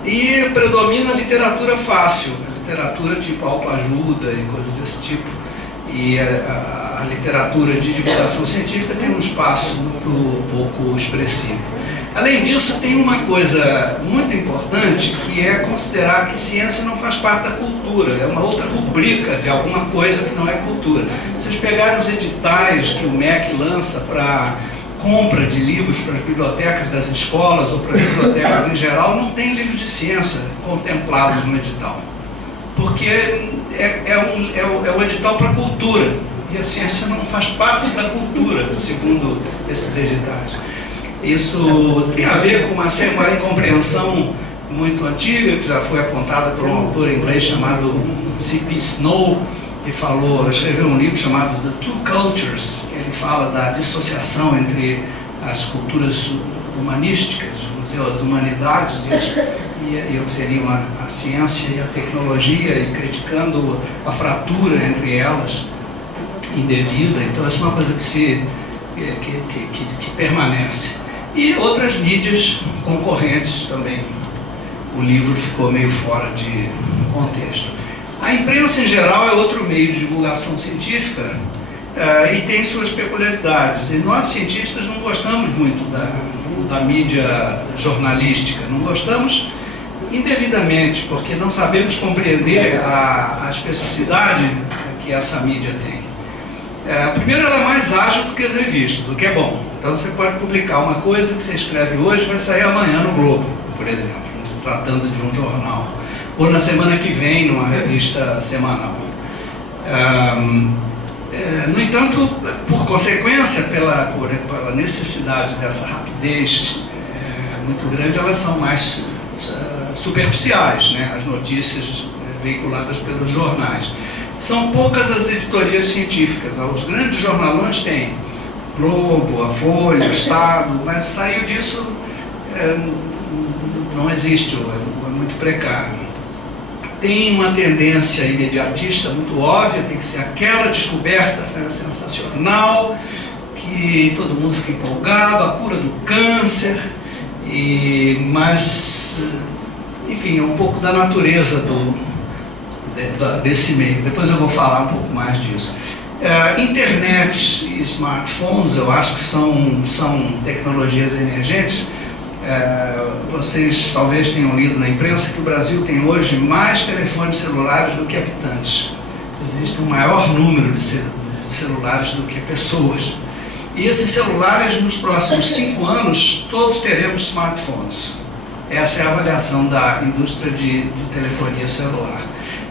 E predomina a literatura fácil, literatura tipo autoajuda e coisas desse tipo. E a literatura de divulgação científica tem um espaço muito pouco expressivo. Além disso, tem uma coisa muito importante, que é considerar que ciência não faz parte da cultura, é uma outra rubrica de alguma coisa que não é cultura. Vocês pegarem os editais que o MEC lança para compra de livros para as bibliotecas das escolas ou para as bibliotecas em geral, não tem livro de ciência contemplados no edital. Porque é um edital para a cultura, e a ciência não faz parte da cultura, segundo esses editais. Isso tem a ver com uma incompreensão muito antiga, que já foi apontada por um autor inglês chamado C.P. Snow, que escreveu um livro chamado The Two Cultures, que ele fala da dissociação entre as culturas humanísticas, as humanidades e o que seriam a ciência e a tecnologia, e criticando a fratura entre elas indevida. Então essa é uma coisa que permanece. E outras mídias concorrentes também. O livro ficou meio fora de contexto. A imprensa em geral é outro meio de divulgação científica e tem suas peculiaridades. E nós, cientistas, não gostamos muito da mídia jornalística. Não gostamos indevidamente, porque não sabemos compreender a especificidade que essa mídia tem. Primeiro, ela é mais ágil do que as revistas, o que é bom. Então você pode publicar uma coisa que você escreve hoje, vai sair amanhã no Globo, por exemplo, se tratando de um jornal, ou na semana que vem numa revista semanal. No entanto, por consequência, pela necessidade dessa rapidez muito grande, elas são mais superficiais, né? As notícias veiculadas pelos jornais. São poucas as editorias científicas. Os grandes jornalões têm Globo, a Folha, o Estado, mas saiu disso, não existe, é muito precário. Tem uma tendência imediatista muito óbvia, tem que ser aquela descoberta sensacional, que todo mundo fica empolgado, a cura do câncer, mas, enfim, é um pouco da natureza desse meio. Depois eu vou falar um pouco mais disso. Internet e smartphones, eu acho que são tecnologias emergentes. Vocês talvez tenham lido na imprensa que o Brasil tem hoje mais telefones celulares do que habitantes. Existe um maior número de celulares do que pessoas. E esses celulares, nos próximos 5 anos, todos teremos smartphones. Essa é a avaliação da indústria de telefonia celular.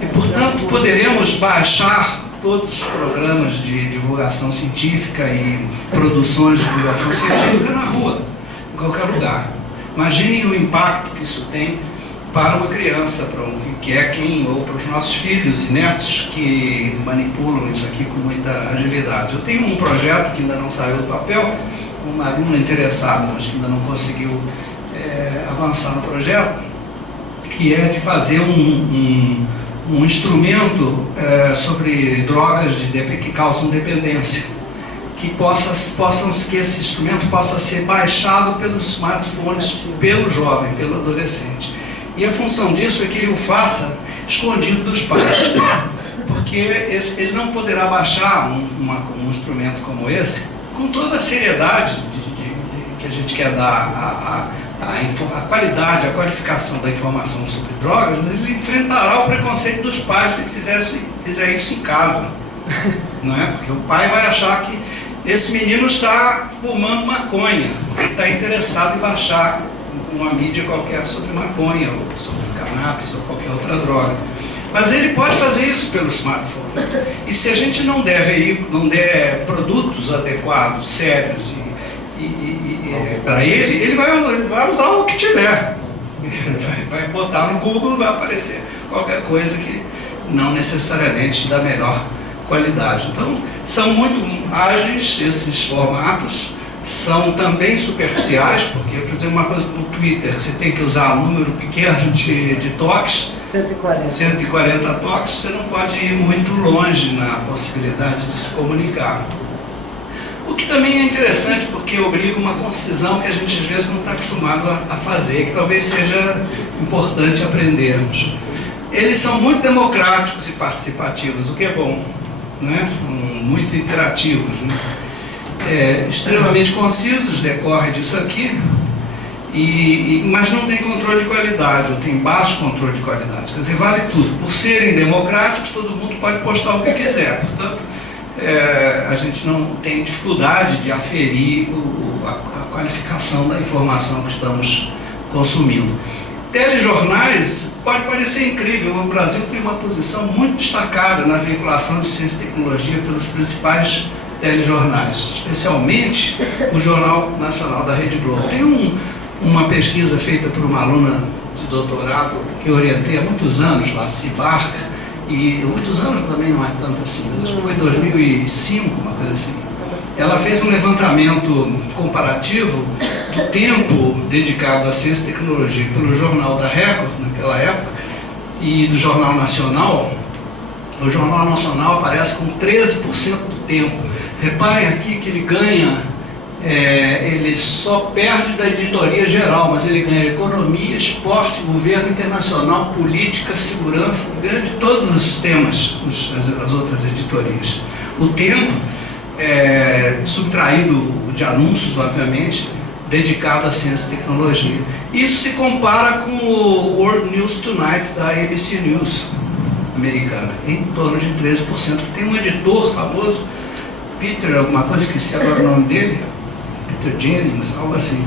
E, portanto, poderemos baixar todos os programas de divulgação científica e produções de divulgação científica na rua, em qualquer lugar. Imaginem o impacto que isso tem para uma criança, para que é quem, ou para os nossos filhos e netos que manipulam isso aqui com muita agilidade. Eu tenho um projeto que ainda não saiu do papel, uma aluna interessada, mas que ainda não conseguiu avançar no projeto, que é de fazer um instrumento sobre drogas que causam dependência, que esse instrumento possa ser baixado pelos smartphones, pelo jovem, pelo adolescente. E a função disso é que ele o faça escondido dos pais, porque ele não poderá baixar um instrumento como esse com toda a seriedade que a gente quer dar a qualidade, a qualificação da informação sobre drogas, mas ele enfrentará o preconceito dos pais se ele fizer isso em casa, não é? Porque o pai vai achar que esse menino está fumando maconha, está interessado em baixar uma mídia qualquer sobre maconha, ou sobre cannabis, ou qualquer outra droga. Mas ele pode fazer isso pelo smartphone. E se a gente não der produtos adequados, sérios para ele vai usar o que tiver. Ele vai botar no Google, vai aparecer qualquer coisa que não necessariamente da melhor qualidade. Então, são muito ágeis esses formatos, são também superficiais, porque, por exemplo, uma coisa no Twitter, você tem que usar um número pequeno de toques, 140 toques, você não pode ir muito longe na possibilidade de se comunicar. O que também é interessante, porque obriga uma concisão que a gente às vezes não está acostumado a fazer, que talvez seja importante aprendermos. Eles são muito democráticos e participativos, o que é bom, né? São muito interativos, né? Extremamente concisos, decorre disso aqui, mas não tem controle de qualidade, ou tem baixo controle de qualidade. Quer dizer, vale tudo. Por serem democráticos, todo mundo pode postar o que quiser. Portanto, a gente não tem dificuldade de aferir a qualificação da informação que estamos consumindo. Telejornais pode parecer incrível, o Brasil tem uma posição muito destacada na veiculação de ciência e tecnologia pelos principais telejornais, especialmente o Jornal Nacional da Rede Globo. Tem uma pesquisa feita por uma aluna de doutorado que eu orientei há muitos anos, lá se Barca, e muitos anos também não é tanto assim, mas acho que foi em 2005, uma coisa assim. Ela fez um levantamento comparativo do tempo dedicado à ciência e tecnologia pelo Jornal da Record, naquela época, e do Jornal Nacional. O Jornal Nacional aparece com 13% do tempo. Reparem aqui que ele ganha, ele só perde da editoria geral, mas ele ganha economia, esporte, governo internacional, política, segurança, ganha de todos os temas, as outras editorias. O tempo subtraído de anúncios, obviamente, dedicado à ciência e tecnologia. Isso se compara com o World News Tonight da ABC News americana, em torno de 13%. Tem um editor famoso, Peter, alguma coisa, esqueci agora o nome dele, Peter Jennings, algo assim,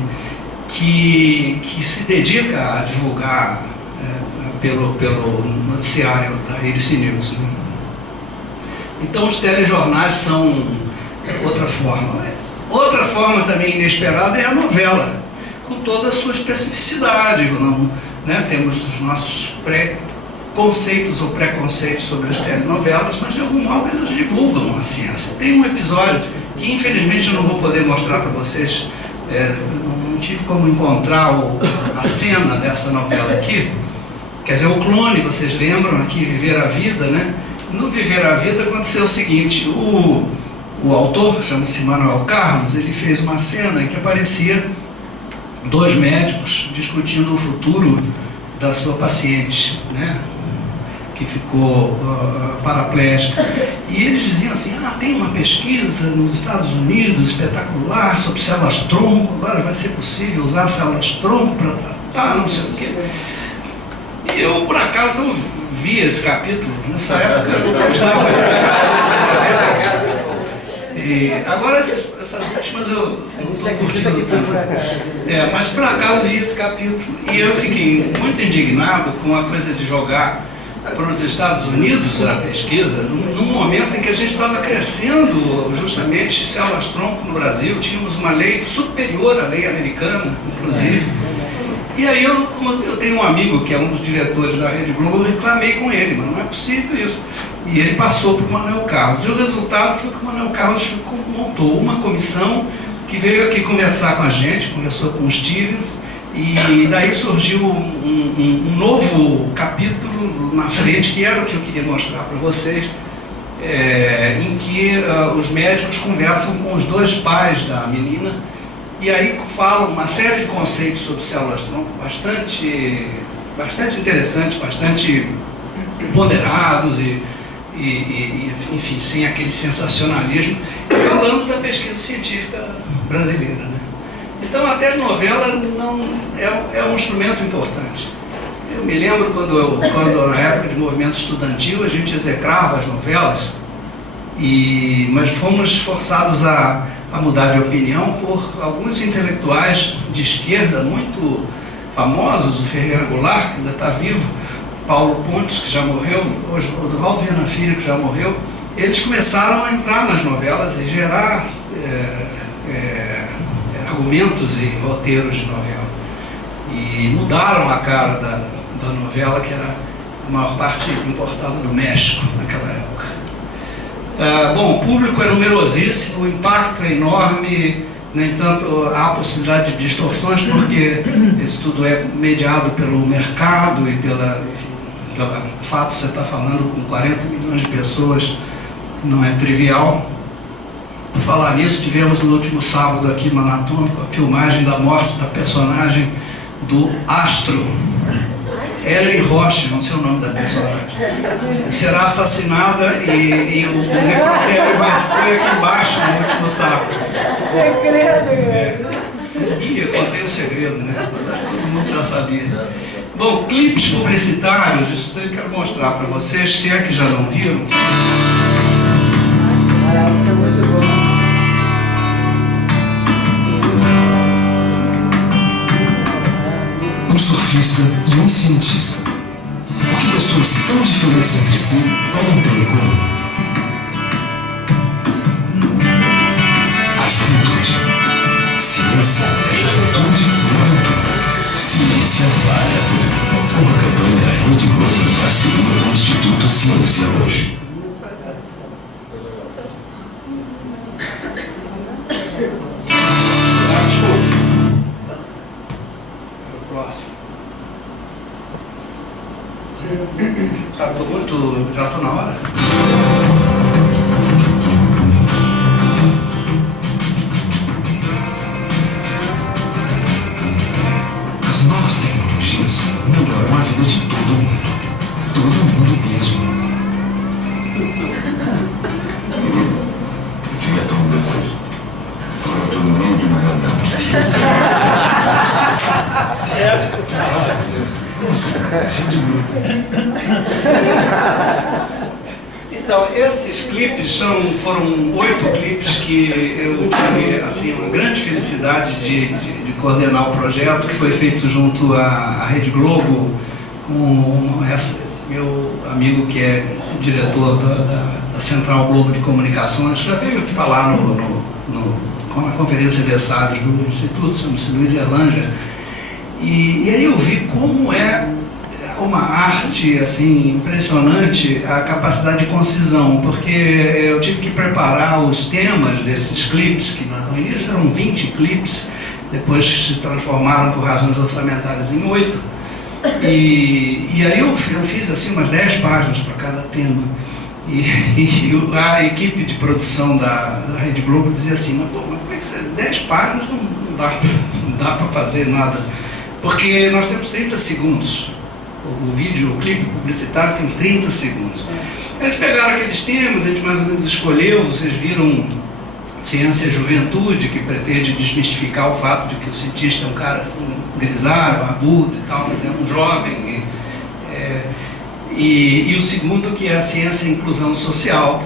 que se dedica a divulgar pelo noticiário da ABC News, né? Então os telejornais são outra forma. Outra forma também inesperada é a novela, com toda a sua especificidade. Né? Temos os nossos conceitos ou preconceitos sobre as telenovelas, mas de algum modo eles divulgam a ciência. Tem um episódio que infelizmente eu não vou poder mostrar para vocês, não tive como encontrar a cena dessa novela aqui. Quer dizer, o clone, vocês lembram aqui, Viver a Vida, né? No Viver a Vida aconteceu o seguinte, o autor, chama-se Manuel Carlos, ele fez uma cena em que aparecia dois médicos discutindo o futuro da sua paciente, né? Que ficou paraplégica. E eles diziam assim, tem uma pesquisa nos Estados Unidos espetacular sobre células-tronco, agora vai ser possível usar células-tronco para tratar, não sei o quê. E eu, por acaso, não vi esse capítulo, nessa época eu não gostava. Agora essas últimas eu não estou curtindo tanto. Mas por acaso vi esse capítulo e eu fiquei muito indignado com a coisa de jogar para os Estados Unidos a pesquisa, num momento em que a gente estava crescendo justamente células-tronco no Brasil, tínhamos uma lei superior à lei americana, inclusive. E aí como eu tenho um amigo que é um dos diretores da Rede Globo, eu reclamei com ele, mas não é possível isso. E ele passou para o Manuel Carlos. E o resultado foi que o Manuel Carlos montou uma comissão que veio aqui conversar com a gente, conversou com os Stevens, e daí surgiu um novo capítulo na frente, que era o que eu queria mostrar para vocês, em que os médicos conversam com os dois pais da menina, e aí falam uma série de conceitos sobre células-tronco bastante interessantes, bastante ponderados enfim, sem aquele sensacionalismo, falando da pesquisa científica brasileira, né? Então, a telenovela não é um instrumento importante. Eu me lembro quando na época de movimento estudantil, a gente execrava as novelas, mas fomos forçados a mudar de opinião por alguns intelectuais de esquerda muito famosos, o Ferreira Goulart, que ainda está vivo, Paulo Pontes, que já morreu, hoje o Duval Viana Filho, que já morreu. Eles começaram a entrar nas novelas e gerar argumentos e roteiros de novela. E mudaram a cara da novela, que era a maior parte importada do México naquela época. Bom, o público é numerosíssimo, o impacto é enorme, no entanto, há a possibilidade de distorções, porque isso tudo é mediado pelo mercado e pelo fato de você estar falando com 40 milhões de pessoas, não é trivial. Por falar nisso, tivemos no último sábado aqui no Anatômico a filmagem da morte da personagem do Astro, Ellen Roche, não sei o nome da personagem. Será assassinada e o necrotério foi aqui embaixo no último sábado. Segredo! Ih, eu contei o segredo, né? Todo mundo já sabia. Bom, clipes publicitários, isso eu quero mostrar para vocês, se é que já não viram. Isso é muito bom. Um surfista e um cientista. O que pessoas tão diferentes entre si podem ter em comum? A juventude. Ciência é juventude e aventura. Ciência vale a pena. Uma campanha da Rede Globo em parceria com o Instituto Ciência Hoje. Já estou na hora. As novas tecnologias melhoram a vida de todo mundo. Todo mundo mesmo. Eu tinha tão depois. Agora eu estou no meio de uma reunião. Então, esses clipes foram 8 clipes que eu tive assim, uma grande felicidade de coordenar o projeto, que foi feito junto à Rede Globo, com esse meu amigo que é diretor da Central Globo de Comunicações, já veio aqui falar na conferência de versários do Instituto, chama-se Luiz Erlanger. E aí eu vi como é uma arte assim, impressionante a capacidade de concisão, porque eu tive que preparar os temas desses clipes, que no início eram 20 clipes, depois se transformaram por razões orçamentárias em 8. E aí eu fiz assim umas 10 páginas para cada tema. E a equipe de produção da Rede Globo dizia assim, mas como é que 10 páginas não dá para fazer nada, porque nós temos 30 segundos. O clipe publicitário tem 30 segundos. Eles pegaram aqueles temas, a gente mais ou menos escolheu, vocês viram Ciência e Juventude, que pretende desmistificar o fato de que o cientista é um cara assim, grisalho, agudo e tal, mas é um jovem. E o segundo, que é a Ciência e Inclusão Social.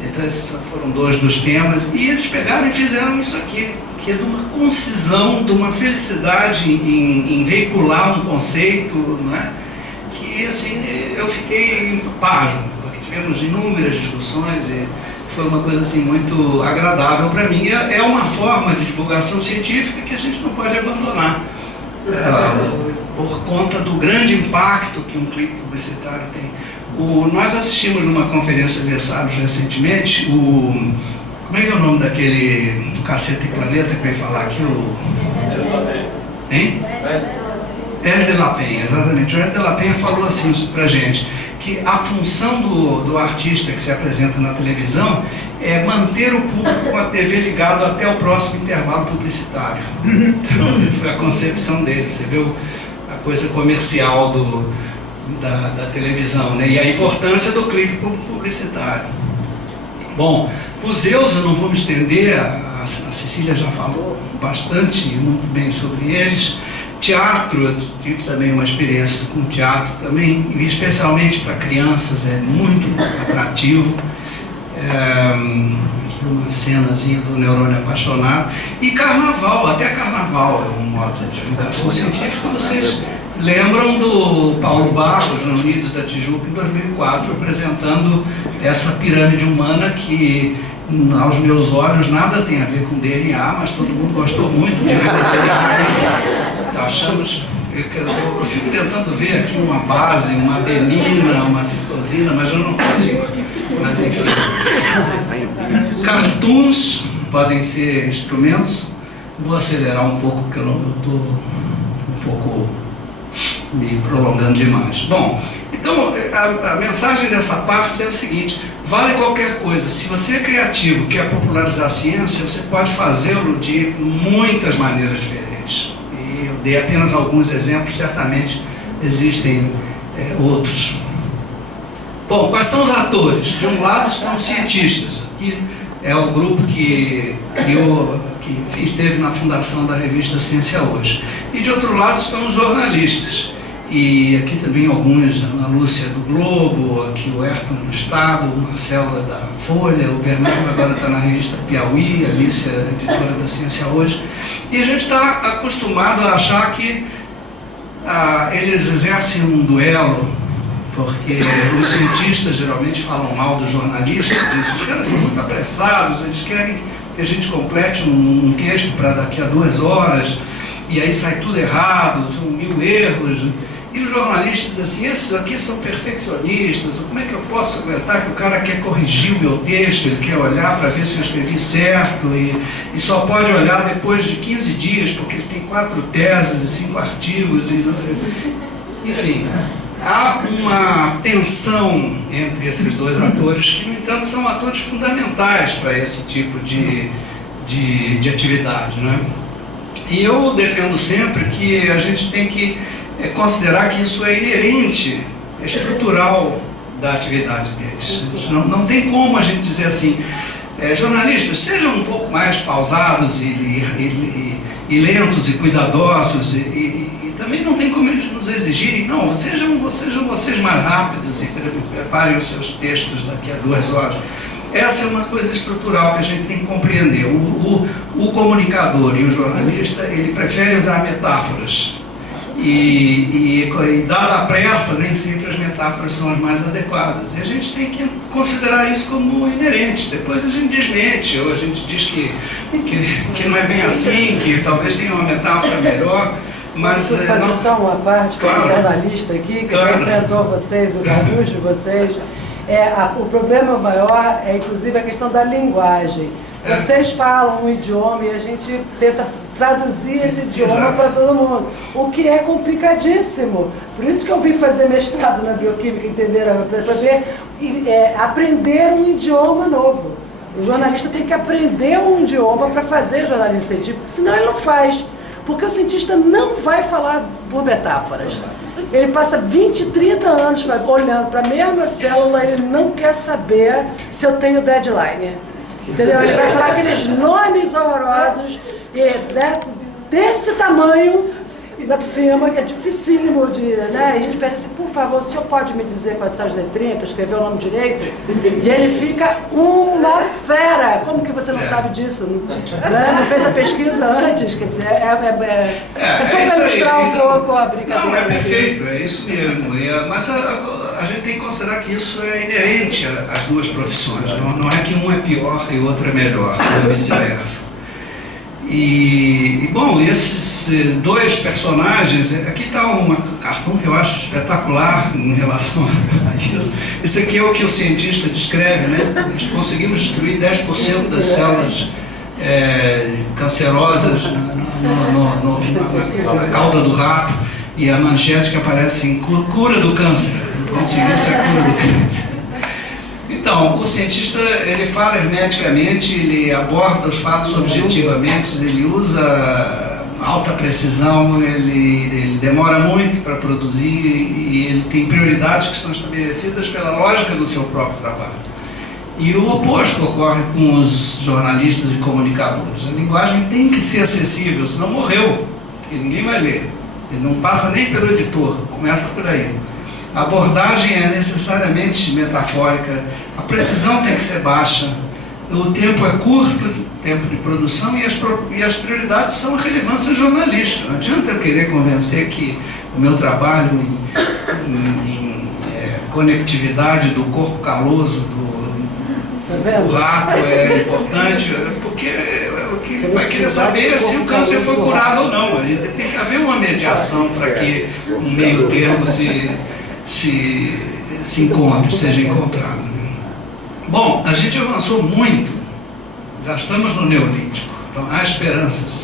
Então esses foram 2 dos temas, e eles pegaram e fizeram isso aqui, que é de uma concisão, de uma felicidade em veicular um conceito, não é? Que assim, eu fiquei pasmo, porque tivemos inúmeras discussões e foi uma coisa assim muito agradável para mim. É uma forma de divulgação científica que a gente não pode abandonar. por conta do grande impacto que um clipe publicitário tem. Nós assistimos numa conferência de Versalhes recentemente, como é que é o nome daquele Caceta e Planeta que veio falar aqui? Hein? Hélio de la Penha, exatamente. O Hélio de la Penha falou assim pra gente, que a função do artista que se apresenta na televisão é manter o público com a TV ligado até o próximo intervalo publicitário. Então, foi a concepção dele, você viu a coisa comercial da televisão, né? E a importância do clipe publicitário. Bom, os Zeus eu não vou me estender, a Cecília já falou bastante, muito bem sobre eles. Teatro, eu tive também uma experiência com teatro também, e especialmente para crianças, é muito atrativo. Aqui uma cenazinha do Neurônio Apaixonado. E carnaval, até carnaval é um modo de divulgação científica. Vocês lembram do Paulo Barros, no Unidos da Tijuca, em 2004, apresentando essa pirâmide humana que, aos meus olhos, nada tem a ver com DNA, mas todo mundo gostou muito de ver o DNA. Achamos, eu fico tentando ver aqui uma base, uma adenina, uma citosina, mas eu não consigo. Mas enfim. Cartoons podem ser instrumentos. Vou acelerar um pouco, porque eu estou um pouco me prolongando demais. Bom, então a mensagem dessa parte é o seguinte: vale qualquer coisa. Se você é criativo, quer popularizar a ciência, você pode fazê-lo de muitas maneiras diferentes. E eu dei apenas alguns exemplos, certamente existem outros. Bom, quais são os atores? De um lado estão os cientistas. Aqui é o grupo que criou, que esteve na fundação da revista Ciência Hoje. E de outro lado estão os jornalistas. E aqui também alguns, a Ana Lúcia do Globo, aqui o Ayrton do Estado, o Marcelo da Folha, o Bernardo agora está na revista Piauí, a Alicia, editora da Ciência Hoje. E a gente está acostumado a achar que eles exercem um duelo, porque os cientistas geralmente falam mal dos jornalistas, dizem que os caras são muito apressados, eles querem que a gente complete um texto para daqui a 2 horas, e aí sai tudo errado, são 1000 erros. E os jornalistas dizem assim: esses aqui são perfeccionistas, como é que eu posso aguentar que o cara quer corrigir o meu texto, ele quer olhar para ver se eu escrevi certo, e só pode olhar depois de 15 dias, porque ele tem 4 teses e 5 artigos, enfim. Há uma tensão entre esses dois atores, que, no entanto, são atores fundamentais para esse tipo de atividade, né? E eu defendo sempre que a gente tem que considerar que isso é inerente, é estrutural da atividade deles. Não tem como a gente dizer assim: jornalistas, sejam um pouco mais pausados e lentos e cuidadosos, e também não tem como eles nos exigirem, não, sejam vocês mais rápidos e preparem os seus textos daqui a 2 horas. Essa é uma coisa estrutural que a gente tem que compreender. O comunicador e o jornalista, ele prefere usar metáforas. E dada a pressa, nem sempre as metáforas são as mais adequadas. E a gente tem que considerar isso como inerente. Depois a gente desmente, ou a gente diz que não é bem assim, que talvez tenha uma metáfora melhor. Mas posso fazer só uma parte, claro, como jornalista aqui, que claro, já enfrentou vocês, o garbucho de vocês. O problema maior é, inclusive, a questão da linguagem. Vocês falam um idioma e a gente tenta traduzir esse idioma para todo mundo, o que é complicadíssimo. Por isso que eu vim fazer mestrado na bioquímica, entenderam? Para poder aprender um idioma novo. O jornalista tem que aprender um idioma para fazer jornalismo científico, senão ele não faz. Porque o cientista não vai falar por metáforas. Ele passa 20, 30 anos olhando para a mesma célula, ele não quer saber se eu tenho deadline. Entendeu? Ele vai falar aqueles nomes horrorosos, desse tamanho, ainda por cima, que é dificílimo de... né? E a gente pede assim: por favor, o senhor pode me dizer com essas letrinhas para escrever o nome direito? E ele fica uma fera. Como que você não sabe disso? Não fez a pesquisa antes? Quer dizer, só para ilustrar um pouco a brincadeira. Não, é perfeito, é isso mesmo. Mas a gente tem que considerar que isso é inerente às duas profissões. Não é que um é pior e o outro é melhor, ou vice-versa. Bom, esses dois personagens, aqui está um cartoon que eu acho espetacular em relação a isso. Esse aqui é o que o cientista descreve, né? Nós conseguimos destruir 10% das células cancerosas na cauda do rato, e a manchete que aparece em cura do câncer. Conseguiu-se a cura do câncer. Então, o cientista, ele fala hermeticamente, ele aborda os fatos objetivamente, ele usa alta precisão, ele demora muito para produzir e ele tem prioridades que são estabelecidas pela lógica do seu próprio trabalho. E o oposto ocorre com os jornalistas e comunicadores. A linguagem tem que ser acessível, senão morreu, porque ninguém vai ler. Ele não passa nem pelo editor, começa por aí. A abordagem é necessariamente metafórica, a precisão tem que ser baixa, o tempo é curto, tempo de produção, e as prioridades são a relevância jornalística. Não adianta eu querer convencer que o meu trabalho em conectividade do corpo caloso do rato é importante, porque o que vai querer saber é se o câncer foi curado ou não. Tem que haver uma mediação para que um meio termo se encontre, seja encontrado. Bom, a gente avançou muito, já estamos no Neolítico, então há esperanças.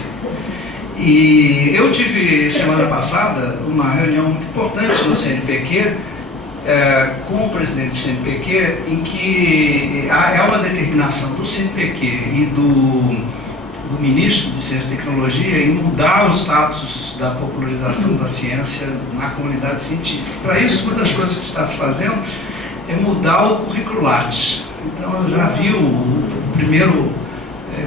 E eu tive semana passada uma reunião muito importante no CNPq, com o presidente do CNPq, em que há uma determinação do CNPq e do ministro de Ciência e Tecnologia em mudar o status da popularização da ciência na comunidade científica. Para isso, uma das coisas que está se fazendo é mudar o currículo Lattes. Então, eu já vi o primeiro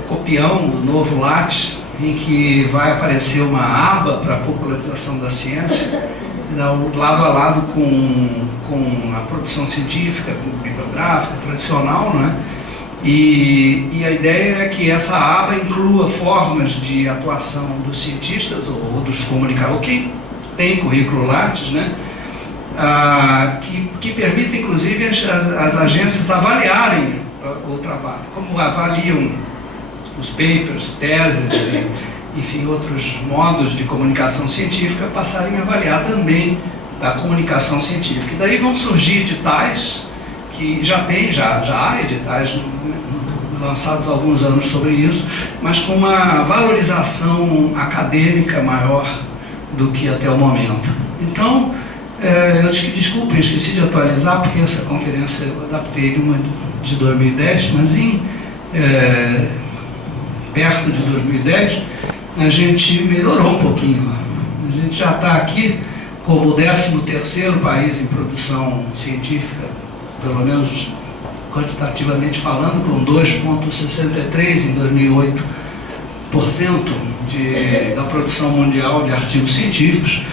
copião do novo Lattes, em que vai aparecer uma aba para a popularização da ciência, lado a lado com a produção científica, bibliográfica, tradicional, não é? E a ideia é que essa aba inclua formas de atuação dos cientistas ou dos comunicadores, quem tem currículo Lattes, né? Que permite, inclusive, as agências avaliarem o trabalho, como avaliam os papers, teses e, enfim, outros modos de comunicação científica, passarem a avaliar também a comunicação científica. E daí vão surgir editais, que já há editais lançados há alguns anos sobre isso, mas com uma valorização acadêmica maior do que até o momento. Então, desculpem, esqueci de atualizar, porque essa conferência eu adaptei de uma de 2010, mas perto de 2010, a gente melhorou um pouquinho. A gente já está aqui como o 13º país em produção científica, pelo menos quantitativamente falando, com 2,63 em 2008% da produção mundial de artigos científicos.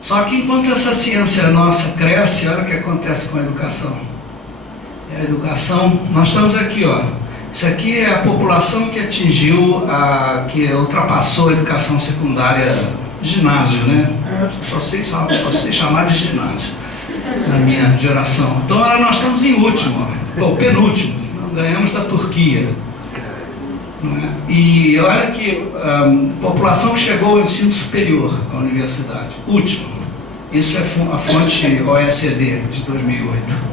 Só que enquanto essa ciência nossa cresce, olha o que acontece com a educação. A educação, nós estamos aqui, ó. Isso aqui é a população que atingiu, que ultrapassou a educação secundária, ginásio, né? Só sei chamar de ginásio na minha geração. Então nós estamos em último, penúltimo, ganhamos da Turquia. Não é? E olha que a população que chegou ao ensino superior, à universidade, último. Isso é a fonte OECD de 2008.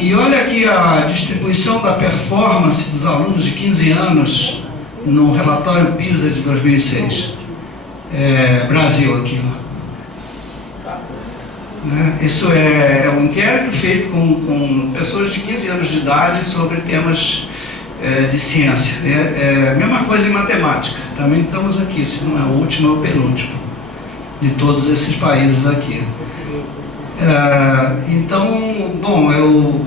E olha aqui a distribuição da performance dos alunos de 15 anos no relatório PISA de 2006. Brasil aqui, ó. Isso é um inquérito feito com pessoas de 15 anos de idade sobre temas de ciência. É a mesma coisa em matemática. Também estamos aqui, se não é o último, é o penúltimo de todos esses países aqui. Então, bom, eu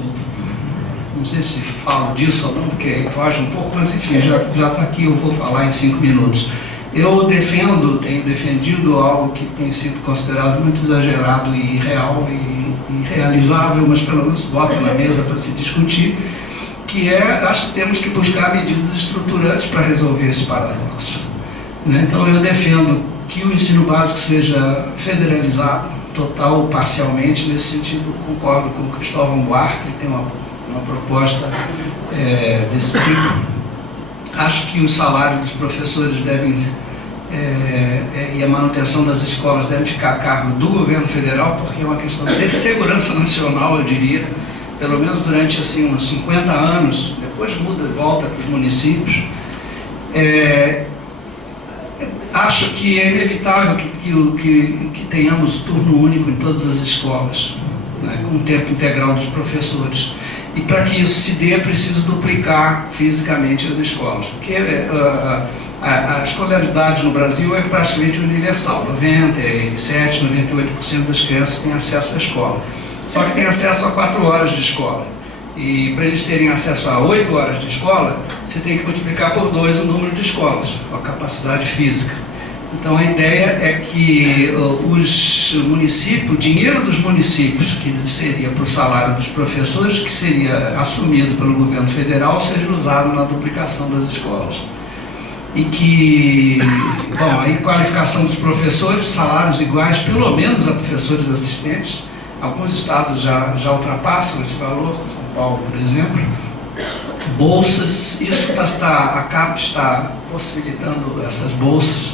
não sei se falo disso ou não, porque foge um pouco, mas enfim, já está aqui, eu vou falar em 5 minutos. Eu tenho defendido algo que tem sido considerado muito exagerado e irreal e irrealizável, mas pelo menos bota na mesa para se discutir, que acho que temos que buscar medidas estruturantes para resolver esse paradoxo. Né? Então eu defendo que o ensino básico seja federalizado, total ou parcialmente. Nesse sentido, concordo com o Cristóvão Buarque, que tem uma uma proposta desse tipo. Acho que o salário dos professores e a manutenção das escolas deve ficar a cargo do governo federal, porque é uma questão de segurança nacional, eu diria, pelo menos durante assim, uns 50 anos, depois muda e volta para os municípios. Acho que é inevitável que tenhamos turno único em todas as escolas, né, com o tempo integral dos professores. E para que isso se dê, é preciso duplicar fisicamente as escolas, porque a escolaridade no Brasil é praticamente universal. 97%, 98% das crianças têm acesso à escola. Só que têm acesso a 4 horas de escola. E para eles terem acesso a 8 horas de escola, você tem que multiplicar por 2 o número de escolas, a capacidade física. Então a ideia é que os municípios, o dinheiro dos municípios, que seria para o salário dos professores, que seria assumido pelo governo federal, seja usado na duplicação das escolas. E que, bom, a qualificação dos professores, salários iguais, pelo menos a professores assistentes. Alguns estados já ultrapassam esse valor, São Paulo, por exemplo. Bolsas, isso a CAP está possibilitando essas bolsas.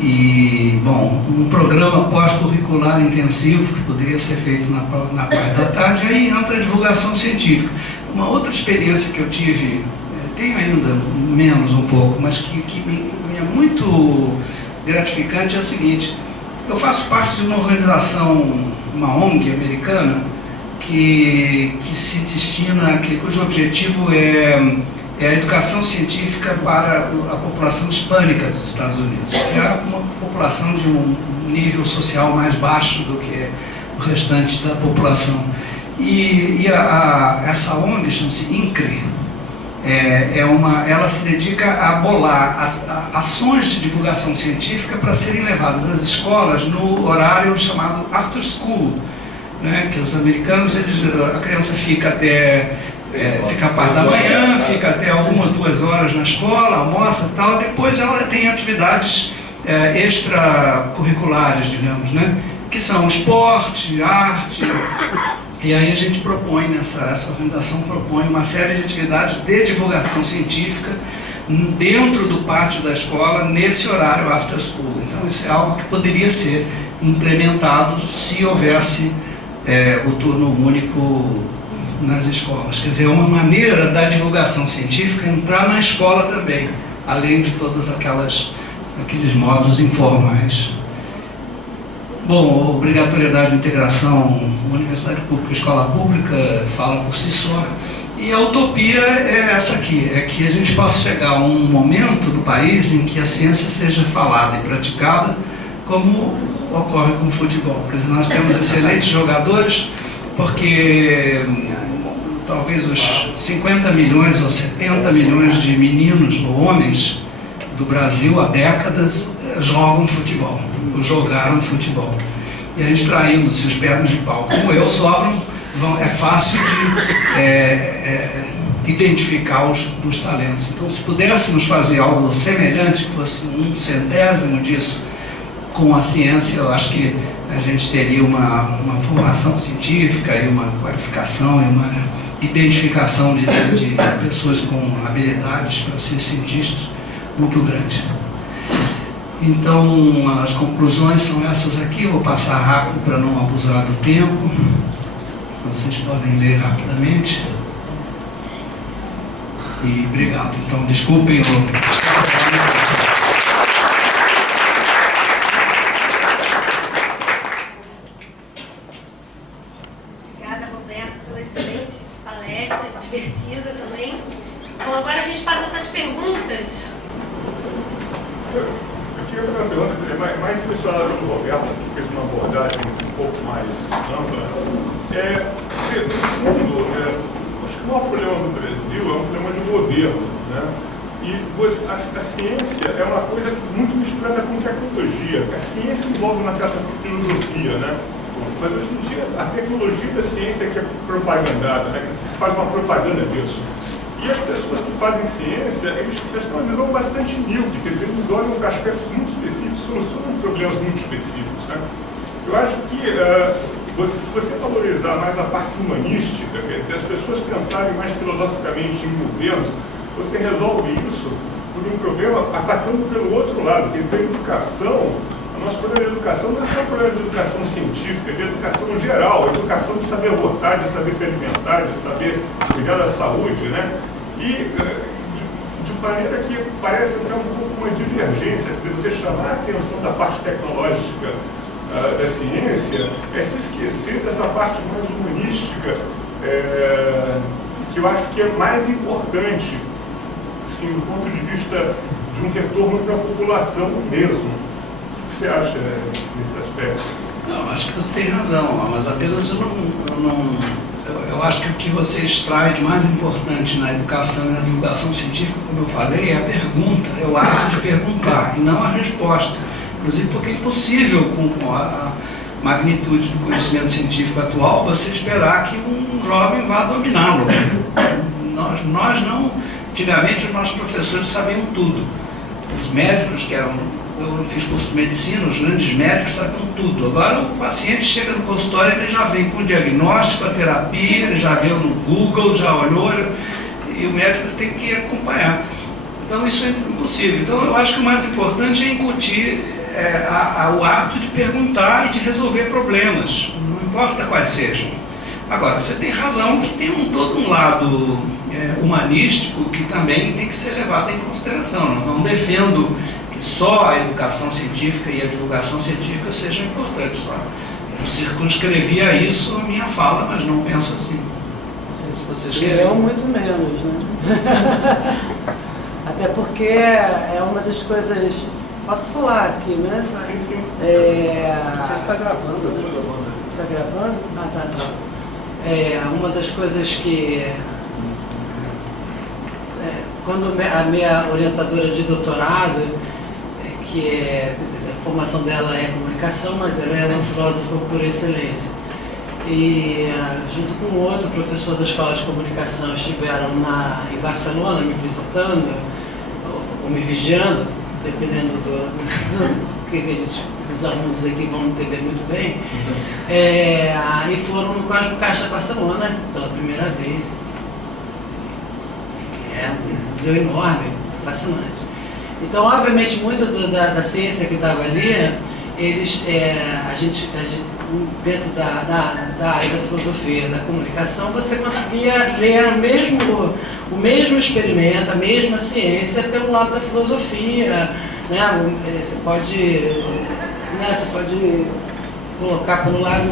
E, bom, um programa pós-curricular intensivo, que poderia ser feito na parte da tarde, aí entra a divulgação científica. Uma outra experiência que eu tive, tenho ainda menos um pouco, mas que me é muito gratificante, é o seguinte: eu faço parte de uma organização, uma ONG americana, que se destina, cujo objetivo é a educação científica para a população hispânica dos Estados Unidos, que é uma população de um nível social mais baixo do que o restante da população. E essa ONG chama-se INCRE. Ela se dedica a bolar ações de divulgação científica para serem levadas às escolas no horário chamado after school, né? Que os americanos, a criança fica a parte da manhã, fica até 1 ou 2 horas na escola, almoça e tal, depois ela tem atividades extracurriculares, digamos, né? Que são esporte, arte. E aí a gente propõe, essa organização propõe uma série de atividades de divulgação científica dentro do pátio da escola, nesse horário after school. Então isso é algo que poderia ser implementado se houvesse o turno único nas escolas. Quer dizer, é uma maneira da divulgação científica entrar na escola também, além de todos aqueles modos informais. Bom, a obrigatoriedade de integração universidade pública e escola pública fala por si só. E a utopia é essa aqui, é que a gente possa chegar a um momento do país em que a ciência seja falada e praticada como ocorre com o futebol. Quer dizer, nós temos excelentes jogadores, porque talvez os 50 milhões ou 70 milhões de meninos ou homens do Brasil há décadas jogam futebol, ou jogaram futebol. E a gente traindo-se os pernas de pau, como eu, sobram, é fácil de identificar os talentos. Então, se pudéssemos fazer algo semelhante, que fosse 1/100º disso com a ciência, eu acho que a gente teria uma formação científica e uma qualificação e uma identificação de pessoas com habilidades para ser cientistas muito grande. Então, as conclusões são essas aqui. Eu vou passar rápido para não abusar do tempo. Vocês podem ler rapidamente. E obrigado. Então, desculpem Obrigada, Roberto, pela excelente palestra, divertida também. Bom, agora a gente passa para as perguntas. Eu queria fazer uma pergunta, mais especial do Roberto, que fez uma abordagem um pouco mais ampla. No fundo, acho que o maior problema do Brasil é um problema de governo, né? E a ciência é uma coisa muito misturada com tecnologia. A ciência envolve uma certa filosofia, né? Mas hoje em dia a tecnologia da ciência que é propagandada, né? Que se faz uma propaganda disso. E as pessoas que fazem ciência, eles têm uma visão bastante míope, quer dizer, eles olham para aspectos muito específicos, solucionam problemas muito específicos, né? Eu acho que se você valorizar mais a parte humanística, quer dizer, as pessoas pensarem mais filosoficamente em governos, você resolve isso por um problema atacando pelo outro lado. Quer dizer, a educação, o nosso problema de educação não é só problema de educação científica, é de educação geral, a educação de saber votar, de saber se alimentar, de saber cuidar da saúde, né? E de maneira que parece até um pouco uma divergência, de você chamar a atenção da parte tecnológica da ciência, é se esquecer dessa parte mais humanística, que eu acho que é mais importante, assim, do ponto de vista de um retorno para a população mesmo. O que você acha nesse aspecto? Não, acho que você tem razão, mas apenas eu acho que o que você extrai de mais importante na educação e na divulgação científica, como eu falei, é a pergunta, é o ato de perguntar, e não a resposta. Inclusive porque é impossível, com a magnitude do conhecimento científico atual, você esperar que um jovem vá dominá-lo. Nós não, antigamente os nossos professores sabiam tudo. Os médicos que eram, eu fiz curso de medicina, os grandes médicos sabiam tudo. Agora o paciente chega no consultório, ele já vem com o diagnóstico, a terapia, ele já viu no Google, já olhou, e o médico tem que acompanhar. Então isso é impossível. Então eu acho que o mais importante é incutir o hábito de perguntar e de resolver problemas, não importa quais sejam. Agora, você tem razão que tem todo um lado humanístico que também tem que ser levado em consideração. Não defendo que só a educação científica e a divulgação científica sejam importantes. Eu circunscrevi a isso a minha fala, mas não penso assim. Não sei se vocês querem. Eu muito menos, né? Até porque é uma das coisas... Posso falar aqui, né? Sim, sim. Você está gravando, eu estou gravando. Está gravando? Ah, tá. Uma das coisas que... quando a minha orientadora de doutorado, que quer dizer, a formação dela é comunicação, mas ela é uma filósofa por excelência. E junto com outro professor da Escola de Comunicação, estiveram em Barcelona me visitando, ou me vigiando, dependendo do que a gente, dos alunos aqui vão entender muito bem, e foram no Cosmo Caixa Barcelona pela primeira vez. É um museu enorme, fascinante. Então, obviamente, muito da ciência que estava ali, a gente dentro da área da filosofia, da comunicação, você conseguia ler o mesmo experimento, a mesma ciência pelo lado da filosofia, né? Você pode colocar pelo lado,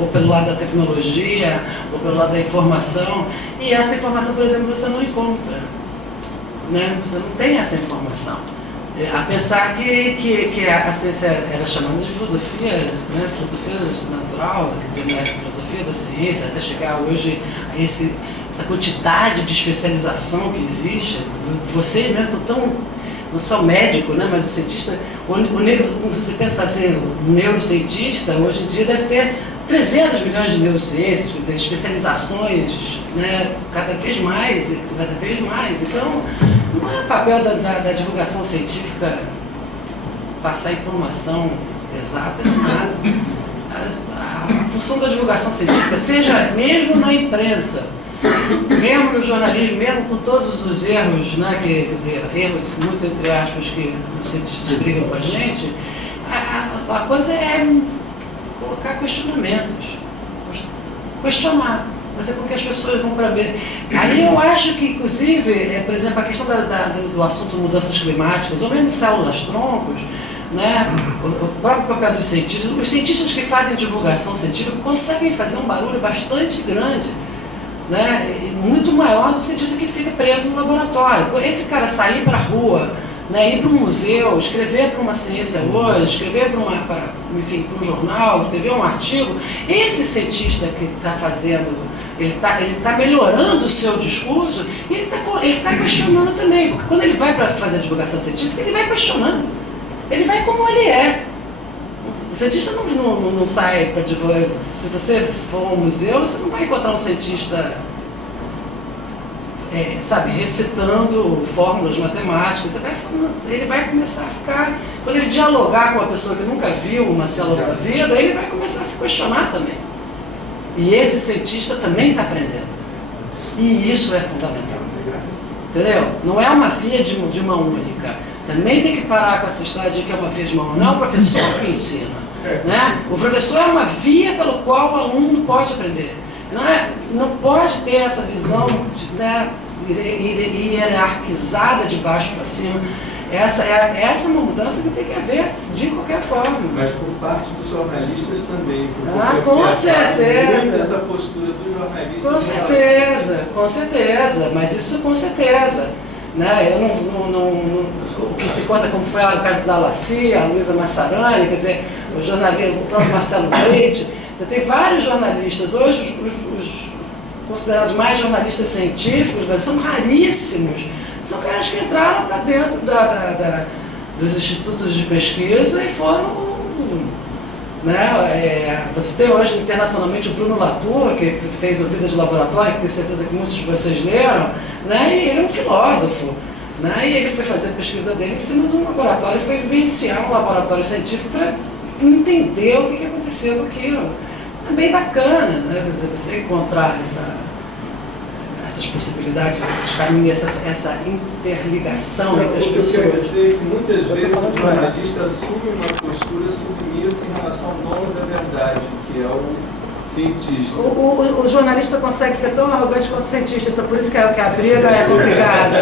ou pelo lado da tecnologia, ou pelo lado da informação, e essa informação, por exemplo, você não encontra, né? Você não tem essa informação. A pensar que a ciência era chamada de filosofia, né? Filosofia natural, quer dizer, né? Filosofia da ciência, até chegar hoje a essa quantidade de especialização que existe. Você, né, não só médico, né, mas o cientista, você pensa assim, o neurocientista hoje em dia deve ter 300 milhões de neurociências, quer dizer, especializações, né, cada vez mais. Então, não é papel da divulgação científica passar informação exata, nada. A função da divulgação científica, seja mesmo na imprensa, mesmo no jornalismo, mesmo com todos os erros, né, quer dizer, erros muito entre aspas que os cientistas brigam com a gente, a coisa é colocar questionamentos, questionar, fazer com que as pessoas vão para ver. Aí eu acho que, inclusive, por exemplo, a questão do assunto mudanças climáticas, ou mesmo células-troncos, né, o próprio papel dos cientistas, os cientistas que fazem divulgação científica conseguem fazer um barulho bastante grande, né, muito maior do que o cientista que fica preso no laboratório. Esse cara sair para a rua, né, ir para um museu, escrever para uma ciência hoje, escrever para um jornal, escrever um artigo, esse cientista que está fazendo, ele tá melhorando o seu discurso e ele está questionando também, porque quando ele vai para fazer a divulgação científica, ele vai questionando, ele vai como ele é. O cientista não sai para divulgar. Se você for ao museu, você não vai encontrar um cientista recitando fórmulas matemáticas. Ele vai começar a ficar Quando ele dialogar com uma pessoa que nunca viu uma célula da vida, ele vai começar a se questionar também. E esse cientista também está aprendendo. E isso é fundamental. Entendeu? Não é uma via de mão única. Também tem que parar com essa história de que é uma via de mão. Não é o professor que ensina. Né? O professor é uma via pelo qual o aluno pode aprender. Não pode ter essa visão de, né, hierarquizada de baixo para cima. Essa é uma mudança que tem que haver de qualquer forma. Mas por parte dos jornalistas também. Com certeza. Essa postura dos jornalistas. Com certeza, com certeza. Mas isso com certeza. Né? Eu o que se conta, como foi o caso da Lacia, a Luísa Massarani, quer dizer, o jornalista, o próprio Marcelo Leite. Você tem vários jornalistas. Hoje, os considerados mais jornalistas científicos, mas são raríssimos. São caras que entraram para dentro dos institutos de pesquisa e foram... Né, você tem hoje internacionalmente o Bruno Latour, que fez o Vida de Laboratório, que tenho certeza que muitos de vocês leram, né, e ele é um filósofo. Né, e ele foi fazer a pesquisa dele em cima de um laboratório, foi vivenciar um laboratório científico para entender o que aconteceu com aquilo. É bem bacana, né, você encontrar essas possibilidades, esses caminhos, essa interligação entre as pessoas. Eu quero dizer que muitas vezes o jornalista assume uma postura submissa em relação ao dono da verdade, que é o cientista. O jornalista consegue ser tão arrogante quanto o cientista, então por isso que a briga é complicada.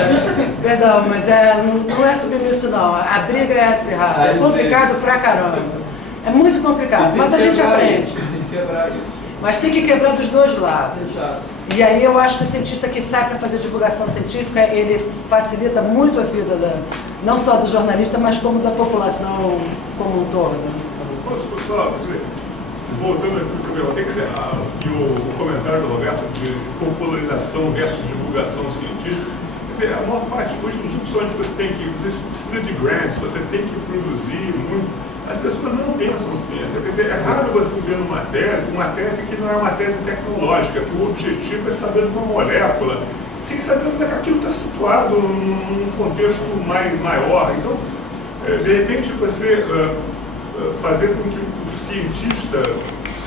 Perdão, mas não é submisso não, a briga é acirrada, é complicado pra caramba. É muito complicado, mas a gente aprende. Tem que quebrar isso. Mas tem que quebrar dos dois lados. Exato. E aí eu acho que o cientista que sai para fazer divulgação científica, ele facilita muito a vida não só do jornalista, mas como da população como um todo. Posso só dizer, voltando aqui para o meu, tem que dizer, o comentário do Roberto de popularização versus divulgação científica, quer dizer, a maior parte hoje do discussões que você precisa de grants, você tem que produzir muito. As pessoas não pensam ciência. Quer dizer, é raro você ver uma tese que não é uma tese tecnológica, que o objetivo é saber de uma molécula, sem saber onde é que aquilo está situado num contexto maior. Então, de repente, você fazer com que o cientista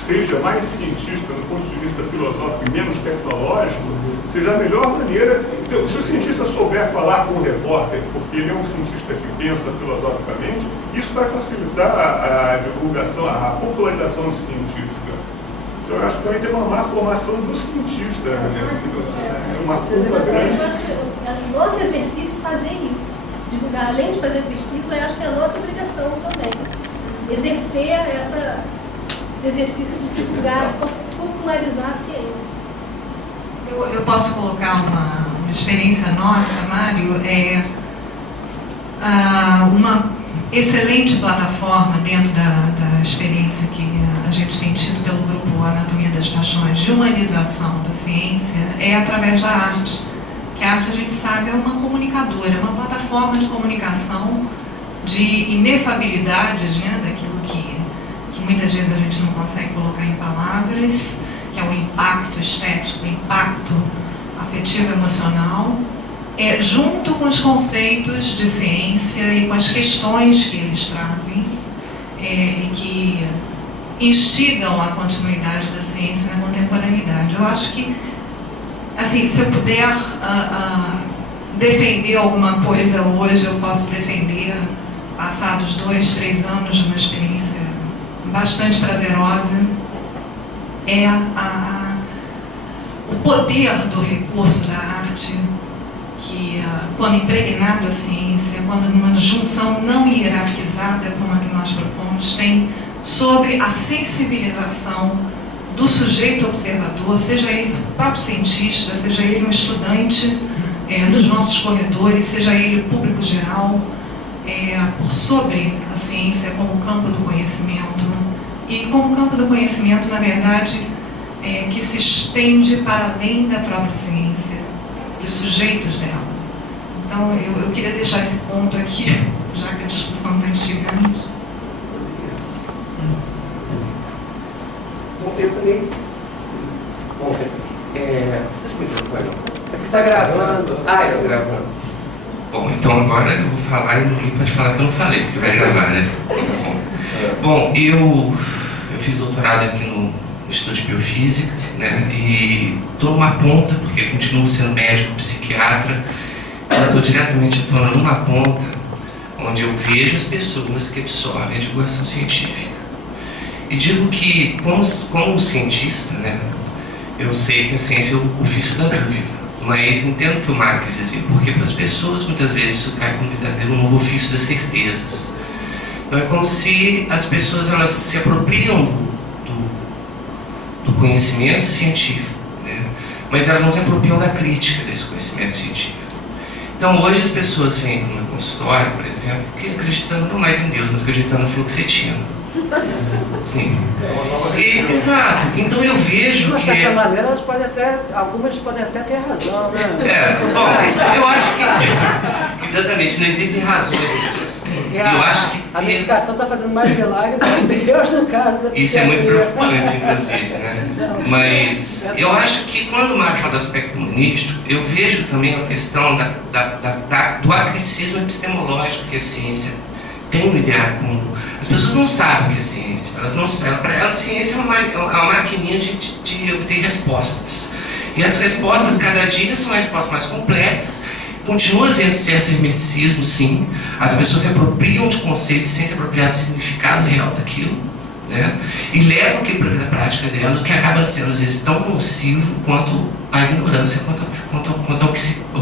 seja mais cientista do ponto de vista filosófico e menos tecnológico, seja a melhor maneira. Então, se o cientista souber falar com o repórter, porque ele é um cientista que pensa filosoficamente, isso vai facilitar a divulgação, a popularização científica. Então, eu acho que também tem uma má formação do cientista. Né? É uma culpa grande. Eu acho que é o nosso exercício fazer isso. Divulgar, além de fazer pesquisa, eu acho que é a nossa obrigação também. Exercer esse exercício de divulgar, de popularizar a ciência. Eu posso colocar uma experiência nossa, Mário, uma excelente plataforma dentro da experiência que a gente tem tido pelo grupo Anatomia das Paixões de humanização da ciência é através da arte. Que a arte, a gente sabe, é uma comunicadora, é uma plataforma de comunicação, de inefabilidades, né, daquilo que muitas vezes a gente não consegue colocar em palavras, que é o impacto estético, o impacto afetivo emocional, junto com os conceitos de ciência e com as questões que eles trazem, e que instigam a continuidade da ciência na contemporaneidade. Eu acho que, assim, se eu puder defender alguma coisa hoje, eu posso defender, passados 2, 3 anos de uma experiência bastante prazerosa, o poder do recurso da arte, que quando impregnado a ciência, quando numa junção não hierarquizada como a que nós propomos, tem sobre a sensibilização do sujeito observador, seja ele o próprio cientista, seja ele um estudante dos nossos corredores, seja ele o público geral, sobre a ciência como campo do conhecimento, e como campo do conhecimento, na verdade, que se estende para além da própria ciência, dos sujeitos dela. Então, eu queria deixar esse ponto aqui, já que a discussão está instigante. Bom, eu também... Bom, vocês me microfone? Está gravando. Ah, eu gravando. Bom, então agora eu vou falar e ninguém pode falar que eu não falei, porque vai gravar, né? Bom, eu fiz doutorado aqui no Instituto de Biofísica, né? E estou numa ponta, porque continuo sendo médico, psiquiatra, eu estou diretamente atuando numa ponta onde eu vejo as pessoas que absorvem a divulgação científica. E digo que, como cientista, né, eu sei que a ciência é o ofício da dúvida. Mas entendo o que o Mário quis dizer, porque para as pessoas muitas vezes isso cai como verdadeiro novo ofício das certezas. Então é como se as pessoas elas se apropriam do conhecimento científico, né? Mas elas não se apropriam da crítica desse conhecimento científico. Então hoje as pessoas vêm para o meu consultório, por exemplo, que acreditando não mais em Deus, mas acreditando na fluoxetina. Sim. Exato. Então eu vejo de uma que... certa maneira, algumas podem até ter razão, né? Bom, isso eu acho que exatamente, não existem razões. Eu acho que a medicação está fazendo mais milagre do que Deus no caso da psiquiatria. Isso é muito preocupante, inclusive, né? Mas eu acho que quando o Mário fala do aspecto humanístico, eu vejo também a questão do acriticismo epistemológico que a ciência tem um ideário comum. As pessoas não sabem o que é ciência. Para elas, a ciência é uma maquininha de obter respostas. E as respostas, cada dia, são respostas mais complexas. Continua havendo certo hermeticismo, sim. As pessoas se apropriam de conceitos sem se apropriar do significado real daquilo, né? E levam aquilo para a vida prática dela, o que acaba sendo, às vezes, tão nocivo quanto a ignorância, quanto ao que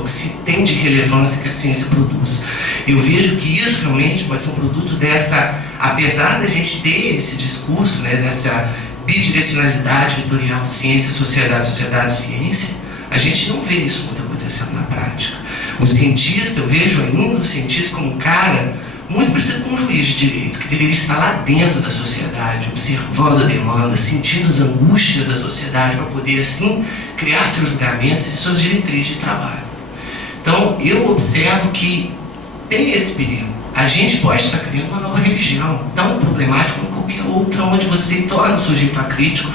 se tem de relevância que a ciência produz. Eu vejo que isso realmente pode ser um produto dessa, apesar da gente ter esse discurso, né, dessa bidirecionalidade vetorial, ciência, sociedade, ciência, a gente não vê isso muito acontecendo na prática. O cientista, eu vejo ainda o cientista como um cara muito parecido com um juiz de direito, que deveria estar lá dentro da sociedade, observando a demanda, sentindo as angústias da sociedade, para poder, assim, criar seus julgamentos e suas diretrizes de trabalho. Então, eu observo que tem esse perigo. A gente pode estar criando uma nova religião, tão problemática como qualquer outra, onde você torna o sujeito acrítico,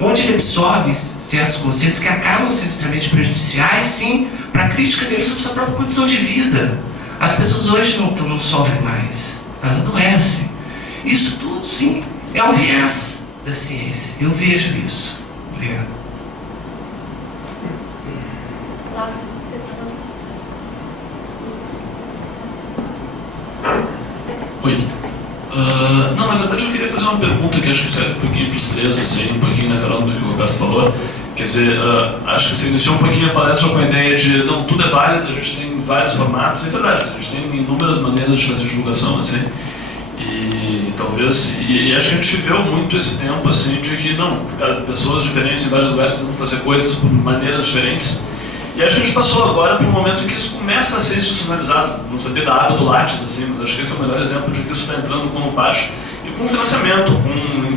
onde ele absorve certos conceitos que acabam sendo extremamente prejudiciais, sim, para a crítica dele sobre sua própria condição de vida. As pessoas hoje não sofrem mais, elas adoecem. Isso tudo, sim, é um viés da ciência. Eu vejo isso. Obrigado. Oi. Não, na verdade eu queria fazer uma pergunta que acho que serve um pouquinho para os três, assim, um pouquinho na do que o Roberto falou. Quer dizer, acho que você iniciou um pouquinho a palestra com a ideia de, não, tudo é válido, a gente tem vários formatos, é verdade, a gente tem inúmeras maneiras de fazer divulgação, assim, e talvez, e acho que a gente viveu muito esse tempo, assim, de que, não, pessoas diferentes em vários lugares tentando fazer coisas por maneiras diferentes, e acho que a gente passou agora para um momento em que isso começa a ser institucionalizado, não sabia da água do Lattes, assim, mas acho que esse é o melhor exemplo de que isso está entrando como parte, e com financiamento, com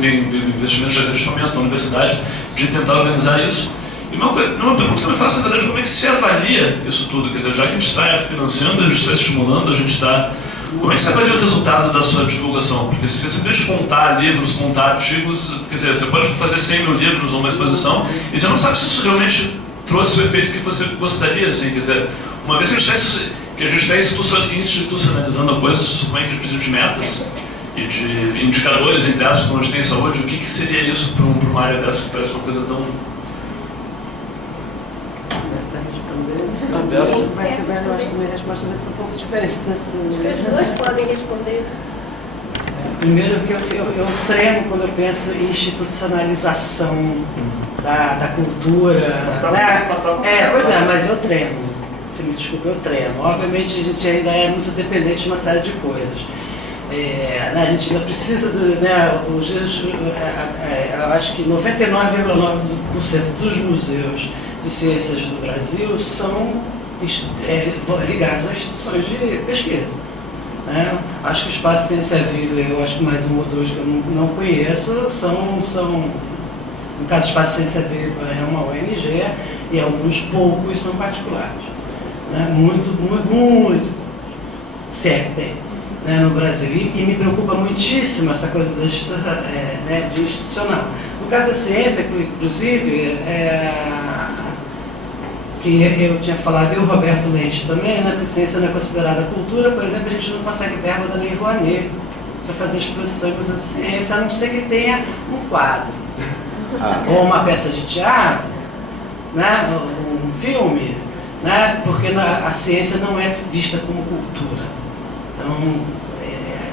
investimentos de equipamentos na universidade, de tentar organizar isso. E uma pergunta que eu me faço, na verdade, como é que se avalia isso tudo? Quer dizer, já que a gente está financiando, a gente está estimulando, a gente está... Como é que se avalia o resultado da sua divulgação? Porque se você simplesmente contar livros, contar artigos, quer dizer, você pode fazer 100 mil livros numa exposição, e você não sabe se isso realmente trouxe o efeito que você gostaria, assim, quer dizer, uma vez que a gente está institucionalizando a coisa, isso supõe que a gente precisa de metas e de indicadores, entre aspas, quando a gente tem saúde, o que seria isso para uma área dessa que parece uma coisa tão... Mas você vai, eu acho que a minha resposta vai ser um pouco diferente da sua. Os dois podem responder. Primeiro que eu tremo quando eu penso em institucionalização da cultura. Pois é, mas eu tremo. Você me desculpa, eu tremo. Obviamente a gente ainda é muito dependente de uma série de coisas. A gente ainda precisa do... eu acho que 99,9% dos museus de ciências do Brasil são ligados a instituições de pesquisa. Né? Acho que o Espaço Ciência Viva, eu acho que mais um ou dois que eu não conheço, são no caso do Espaço Ciência Viva é uma ONG e alguns poucos são particulares. Né? Muito, se é que tem, né, no Brasil. E me preocupa muitíssimo essa coisa de institucional. No caso da ciência, inclusive, que eu tinha falado, e o Roberto Leite também, né, que ciência não é considerada cultura. Por exemplo, a gente não consegue verba da Lei Rouanet para fazer exposição em museu de ciência, a não ser que tenha um quadro, ou uma peça de teatro, né, ou um filme, né, porque a ciência não é vista como cultura. Então,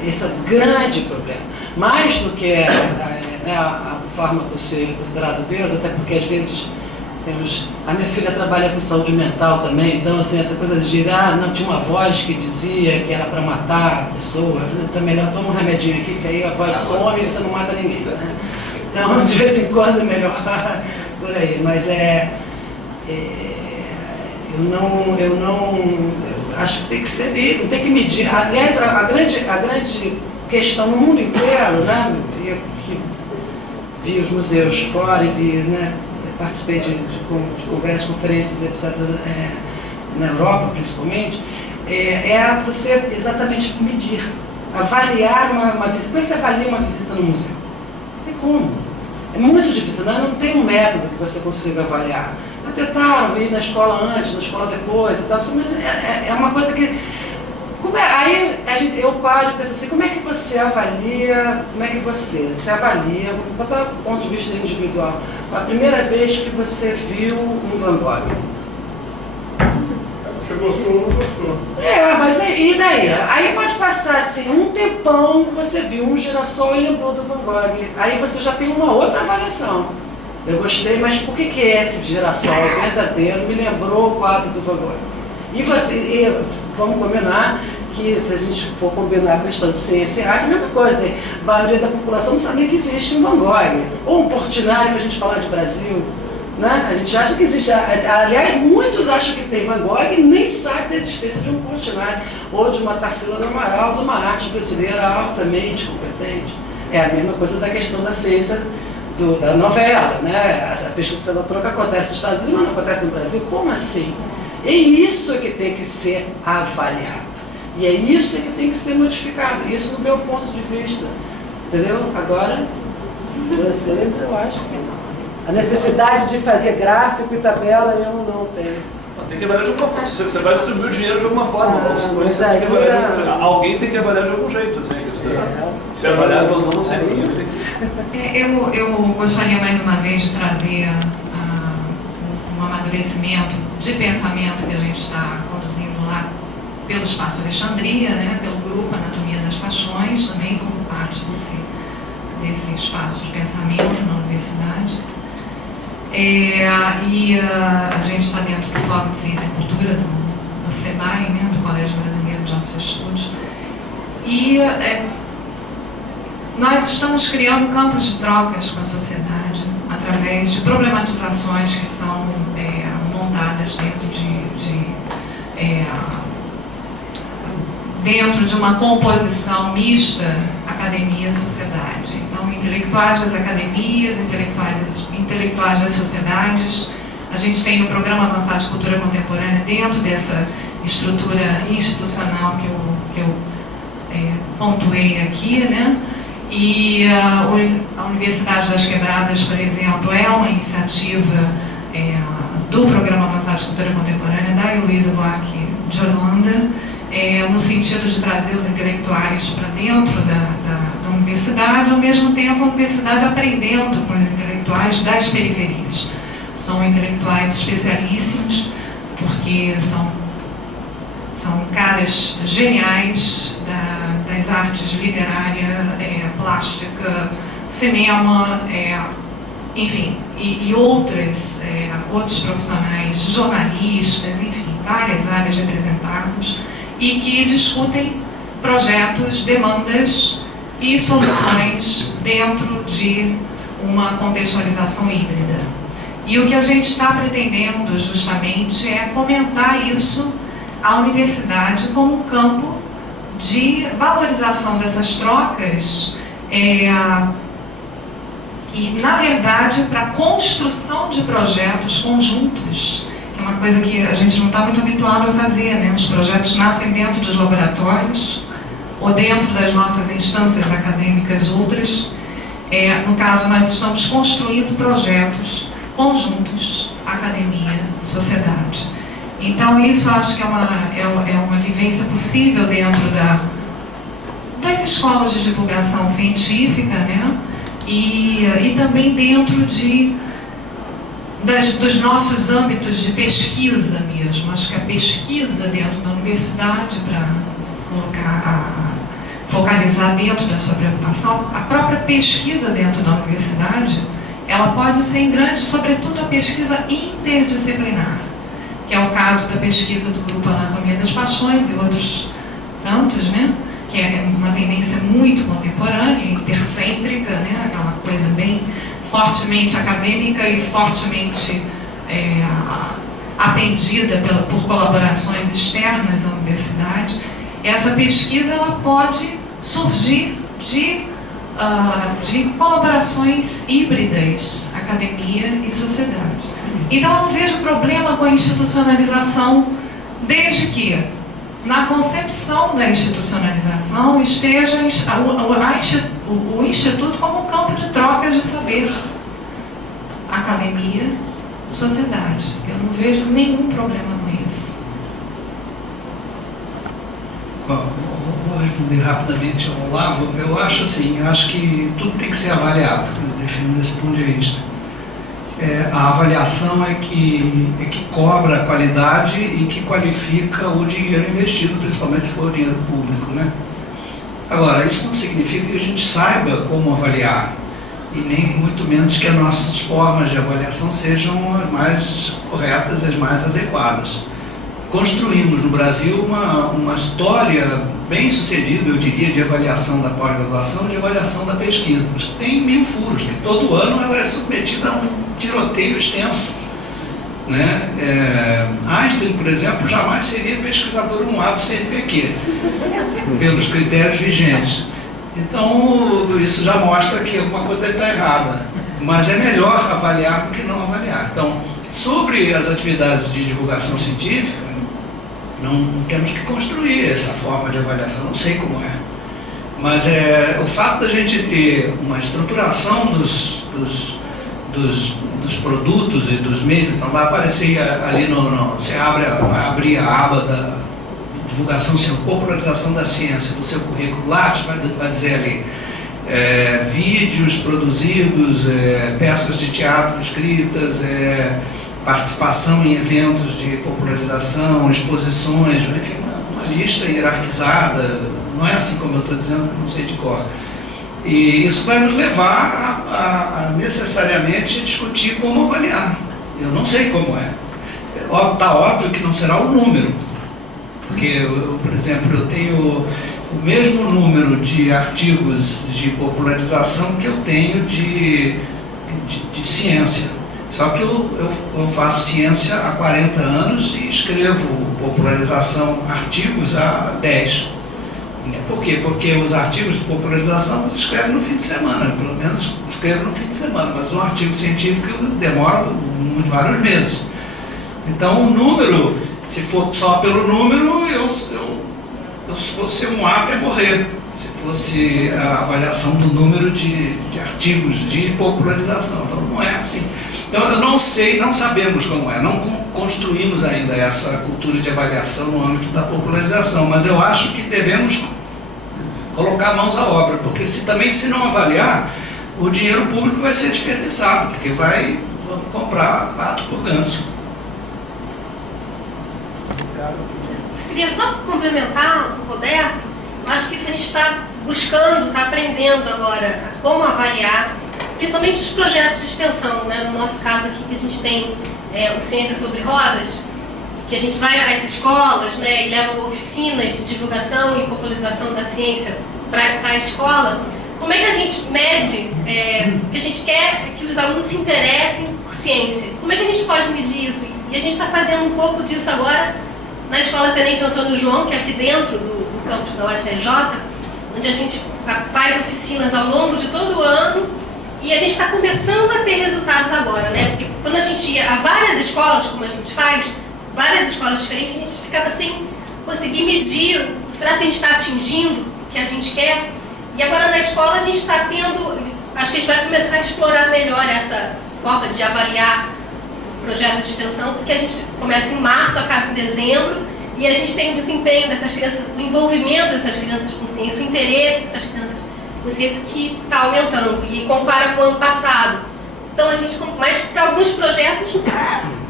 esse é o grande problema. Mais do que a forma por ser considerado Deus, até porque às vezes a minha filha trabalha com saúde mental também, então assim, essa coisa de não tinha uma voz que dizia que era para matar a pessoa, então melhor toma um remedinho aqui, que aí a voz some e você não mata ninguém, né? Então de vez em quando melhor por aí, mas eu acho que tem que ser livre, tem que medir. Aliás, a grande questão no mundo inteiro, né? Eu que vi os museus fora e vi, né? Participei de congressos, conferências, etc., na Europa principalmente, é você exatamente medir, avaliar uma visita. Como é que você avalia uma visita no museu? Não tem como. É muito difícil, não tem um método que você consiga avaliar. Tentaram ir na escola antes, na escola depois, e tal, mas é uma coisa que... Aí eu paro e penso assim, como é que você avalia, você avalia, vou botar do ponto de vista individual, a primeira vez que você viu um Van Gogh? Você gostou ou não gostou? Mas e daí? Aí pode passar assim, um tempão, você viu um girassol e lembrou do Van Gogh, aí você já tem uma outra avaliação. Eu gostei, mas por que esse girassol verdadeiro me lembrou o quadro do Van Gogh? Vamos combinar que, se a gente for combinar a questão de ciência e arte, é a mesma coisa, né? A maioria da população não sabe que existe um Van Gogh, ou um Portinari, para a gente falar de Brasil, né? A gente acha que existe, aliás, muitos acham que tem Van Gogh e nem sabem da existência de um Portinari, ou de uma Tarsila do Amaral, de uma arte brasileira altamente competente. É a mesma coisa da questão da ciência, da novela, né? A pesquisa da troca acontece nos Estados Unidos, mas não acontece no Brasil. Como assim? É isso que tem que ser avaliado. E é isso que tem que ser modificado. Isso no meu ponto de vista. Entendeu? Agora, vocês, eu acho que a necessidade de fazer gráfico e tabela eu não tenho. Tem que avaliar de alguma forma. Você vai distribuir o dinheiro de alguma forma. Alguém tem que avaliar de algum jeito. Assim, se é avaliável ou não sei. Eu gostaria mais uma vez de trazer um amadurecimento de pensamento que a gente está conduzindo lá pelo Espaço Alexandria, né, pelo grupo Anatomia das Paixões, também como parte desse espaço de pensamento na universidade. A gente está dentro do Fórum de Ciência e Cultura do SEBAI, né, do Colégio Brasileiro de Altos Estudos. Nós estamos criando campos de trocas com a sociedade através de problematizações que são montadas dentro de uma composição mista academia-sociedade. Então, intelectuais das academias, intelectuais das sociedades. A gente tem o Programa Avançado de Cultura Contemporânea dentro dessa estrutura institucional que eu pontuei aqui, né? E a Universidade das Quebradas, por exemplo, é uma iniciativa do Programa Avançado de Cultura Contemporânea da Heloísa Buarque de Holanda, no sentido de trazer os intelectuais para dentro da universidade, ao mesmo tempo a universidade aprendendo com os intelectuais das periferias. São intelectuais especialíssimos, porque são caras geniais das artes literária, plástica, cinema, enfim, e outros profissionais, jornalistas, enfim, várias áreas representadas, e que discutem projetos, demandas e soluções dentro de uma contextualização híbrida. E o que a gente está pretendendo justamente é fomentar isso, a universidade como campo de valorização dessas trocas e, na verdade, para a construção de projetos conjuntos, que é uma coisa que a gente não está muito habituado a fazer, né? Os projetos nascem dentro dos laboratórios ou dentro das nossas instâncias acadêmicas outras. No caso, nós estamos construindo projetos conjuntos, academia sociedade. Então, isso eu acho que é uma vivência possível dentro das escolas de divulgação científica, né? E também dentro dos nossos âmbitos de pesquisa mesmo. Acho que a pesquisa dentro da universidade, para focalizar dentro da sua preocupação, a própria pesquisa dentro da universidade, ela pode ser em grande, sobretudo a pesquisa interdisciplinar, que é o caso da pesquisa do Grupo Anatomia das Paixões e outros tantos, né? Que é uma tendência muito contemporânea, intercêntrica, né? Aquela coisa bem fortemente acadêmica e fortemente atendida por colaborações externas à universidade. Essa pesquisa ela pode surgir de colaborações híbridas, academia e sociedade. Então, eu não vejo problema com a institucionalização, desde que, na concepção da institucionalização, esteja o Instituto como campo de troca de saber. Academia, sociedade. Eu não vejo nenhum problema com isso. Bom, vou responder rapidamente ao Olavo. Eu acho assim, que tudo tem que ser avaliado. Eu defendo desse ponto de vista. A avaliação é que cobra a qualidade e que qualifica o dinheiro investido, principalmente se for dinheiro público, né? Agora, isso não significa que a gente saiba como avaliar, e nem muito menos que as nossas formas de avaliação sejam as mais corretas, as mais adequadas. Construímos no Brasil uma história bem sucedida, eu diria, de avaliação da pós-graduação e de avaliação da pesquisa, mas tem 1000 furos, né? Todo ano ela é submetida a um tiroteio extenso, né? Einstein, por exemplo, jamais seria pesquisador 1A do CNPq, pelos critérios vigentes. Então, isso já mostra que alguma coisa está errada, mas é melhor avaliar do que não avaliar. Então, sobre as atividades de divulgação científica, não temos que construir essa forma de avaliação, não sei como é. Mas o fato da gente ter uma estruturação dos produtos e dos meios, então vai aparecer ali você vai abrir a aba da divulgação, popularização da ciência do seu currículo Lattes, vai dizer ali vídeos produzidos, peças de teatro escritas, participação em eventos de popularização, exposições, enfim, uma lista hierarquizada, não é assim como eu estou dizendo, não sei de cor. E isso vai nos levar a necessariamente discutir como avaliar. Eu não sei como é. Está óbvio que não será o número, porque, por exemplo, eu tenho o mesmo número de artigos de popularização que eu tenho de ciência. Só que eu faço ciência há 40 anos e escrevo popularização, artigos há 10. Por quê? Porque os artigos de popularização você escreve no fim de semana, pelo menos escrevo no fim de semana, mas um artigo científico demora vários meses. Então o número, se for só pelo número, se fosse um A até morrer, se fosse a avaliação do número de artigos de popularização. Então não é assim. Então eu não sei, não sabemos como é, não construímos ainda essa cultura de avaliação no âmbito da popularização, mas eu acho que devemos colocar mãos à obra, porque se não avaliar, o dinheiro público vai ser desperdiçado, porque vamos comprar pato por ganso. Eu queria só complementar o Roberto. Eu acho que isso a gente está buscando, está aprendendo agora como avaliar, principalmente os projetos de extensão, né? No nosso caso aqui, que a gente tem o Ciência sobre Rodas, que a gente vai às escolas, né, e leva oficinas de divulgação e popularização da ciência para a escola. Como é que a gente mede, que a gente quer que os alunos se interessem por ciência? Como é que a gente pode medir isso? E a gente está fazendo um pouco disso agora na Escola Tenente Antônio João, que é aqui dentro do campus da UFRJ, onde a gente faz oficinas ao longo de todo o ano, e a gente está começando a ter resultados agora, né? Porque quando a gente ia a várias escolas, como a gente faz, várias escolas diferentes, a gente ficava sem conseguir medir, será que a gente está atingindo o que a gente quer? E agora na escola a gente está tendo, acho que a gente vai começar a explorar melhor essa forma de avaliar projeto de extensão, porque a gente começa em março, acaba em dezembro, e a gente tem o desempenho dessas crianças, o envolvimento dessas crianças com ciência, o interesse dessas crianças com ciência que está aumentando, e compara com o ano passado. Então a gente, mas para alguns projetos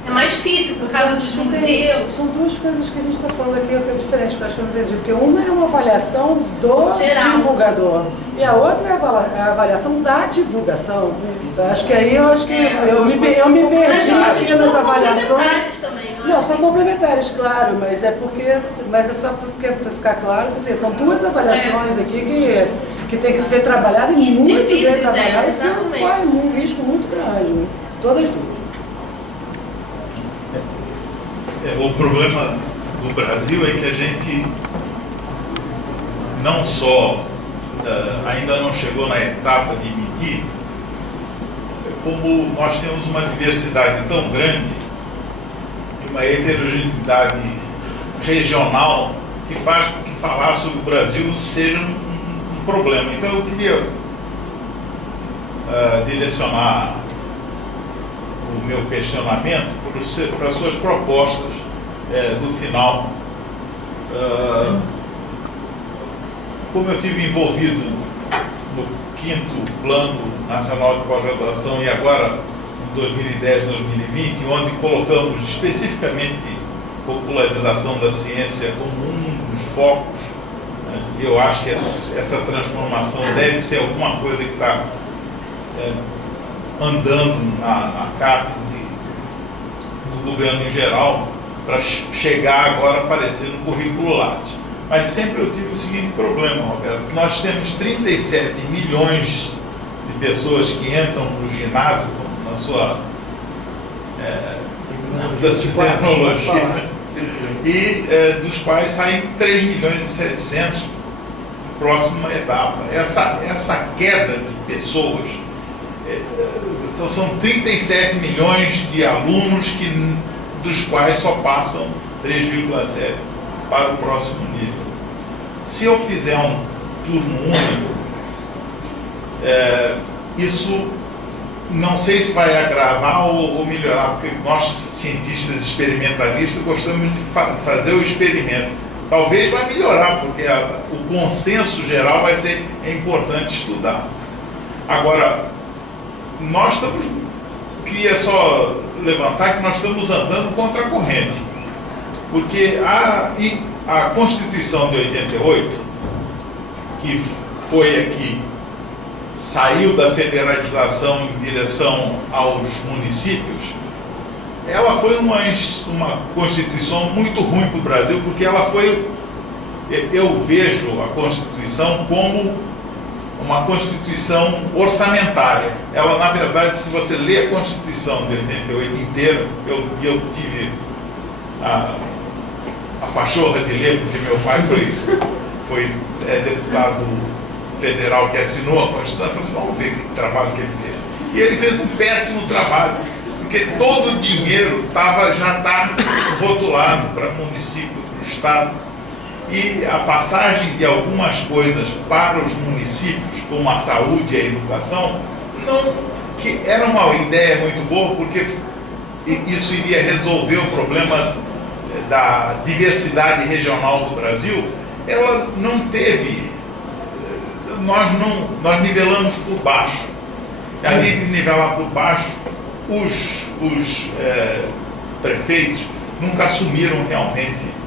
é mais difícil, por causa dos museus. São duas coisas que a gente está falando aqui que é diferente, que eu acho que eu não entendi. Porque uma é uma avaliação do divulgador e a outra é a avaliação da divulgação. Então, acho que aí eu me perdi aqui nas avaliações. Também, não, são complementares, claro, mas é só para ficar claro que assim, são duas avaliações aqui que tem que ser trabalhada e muito difíceis, bem trabalhada. Isso exatamente. é um risco muito grande, todas duas. O problema do Brasil é que a gente não só ainda não chegou na etapa de medir, como nós temos uma diversidade tão grande e uma heterogeneidade regional que faz com que falar sobre o Brasil seja um problema. Então eu queria direcionar o meu questionamento para as suas propostas do final. Como eu estive envolvido no 5º Plano Nacional de Pós-Graduação e agora em 2010, 2020, onde colocamos especificamente popularização da ciência como um dos focos, eu acho que essa transformação deve ser alguma coisa que está andando na CAPES e no governo em geral, para chegar agora a aparecer no currículo Lattes. Mas sempre eu tive o seguinte problema, Roberto: nós temos 37 milhões de pessoas que entram no ginásio na sua tecnologia, e dos quais saem 3 milhões e 700 próxima etapa. Essa queda de pessoas, são 37 milhões de alunos dos quais só passam 3,7 para o próximo nível. Se eu fizer um turno único, isso não sei se vai agravar ou melhorar, porque nós, cientistas experimentalistas, gostamos de fazer o experimento. Talvez vai melhorar, porque o consenso geral vai ser importante estudar. Agora, queria só levantar que nós estamos andando contra a corrente, porque a Constituição de 88, que foi aqui, saiu da federalização em direção aos municípios, ela foi uma Constituição muito ruim para o Brasil, porque eu vejo a Constituição como uma Constituição orçamentária. Ela, na verdade, se você lê a Constituição de 88 inteira, eu tive a pachorra de ler, porque meu pai foi deputado federal que assinou a Constituição. Eu falei, vamos ver que trabalho que ele fez. E ele fez um péssimo trabalho, porque todo o dinheiro já está rotulado para município, para o Estado. E a passagem de algumas coisas para os municípios, como a saúde e a educação, que era uma ideia muito boa, porque isso iria resolver o problema da diversidade regional do Brasil. Ela não teve, nós nivelamos por baixo. E além de nivelar por baixo, os prefeitos nunca assumiram realmente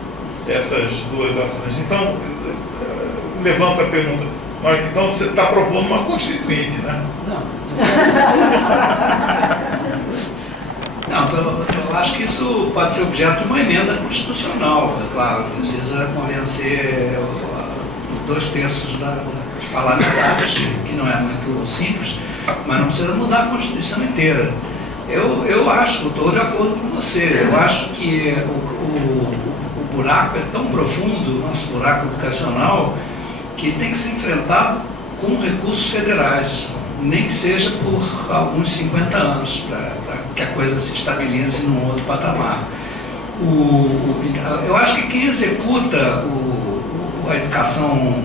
essas duas ações. Então, levanta a pergunta, então você está propondo uma constituinte, né? Não, eu acho que isso pode ser objeto de uma emenda constitucional, é claro, precisa convencer 2/3 dos parlamentares, que não é muito simples, mas não precisa mudar a Constituição inteira. Eu acho, estou de acordo com você, eu acho que o buraco é tão profundo, o nosso buraco educacional, que tem que ser enfrentado com recursos federais, nem que seja por alguns 50 anos, para que a coisa se estabilize num outro patamar. Eu acho que quem executa a educação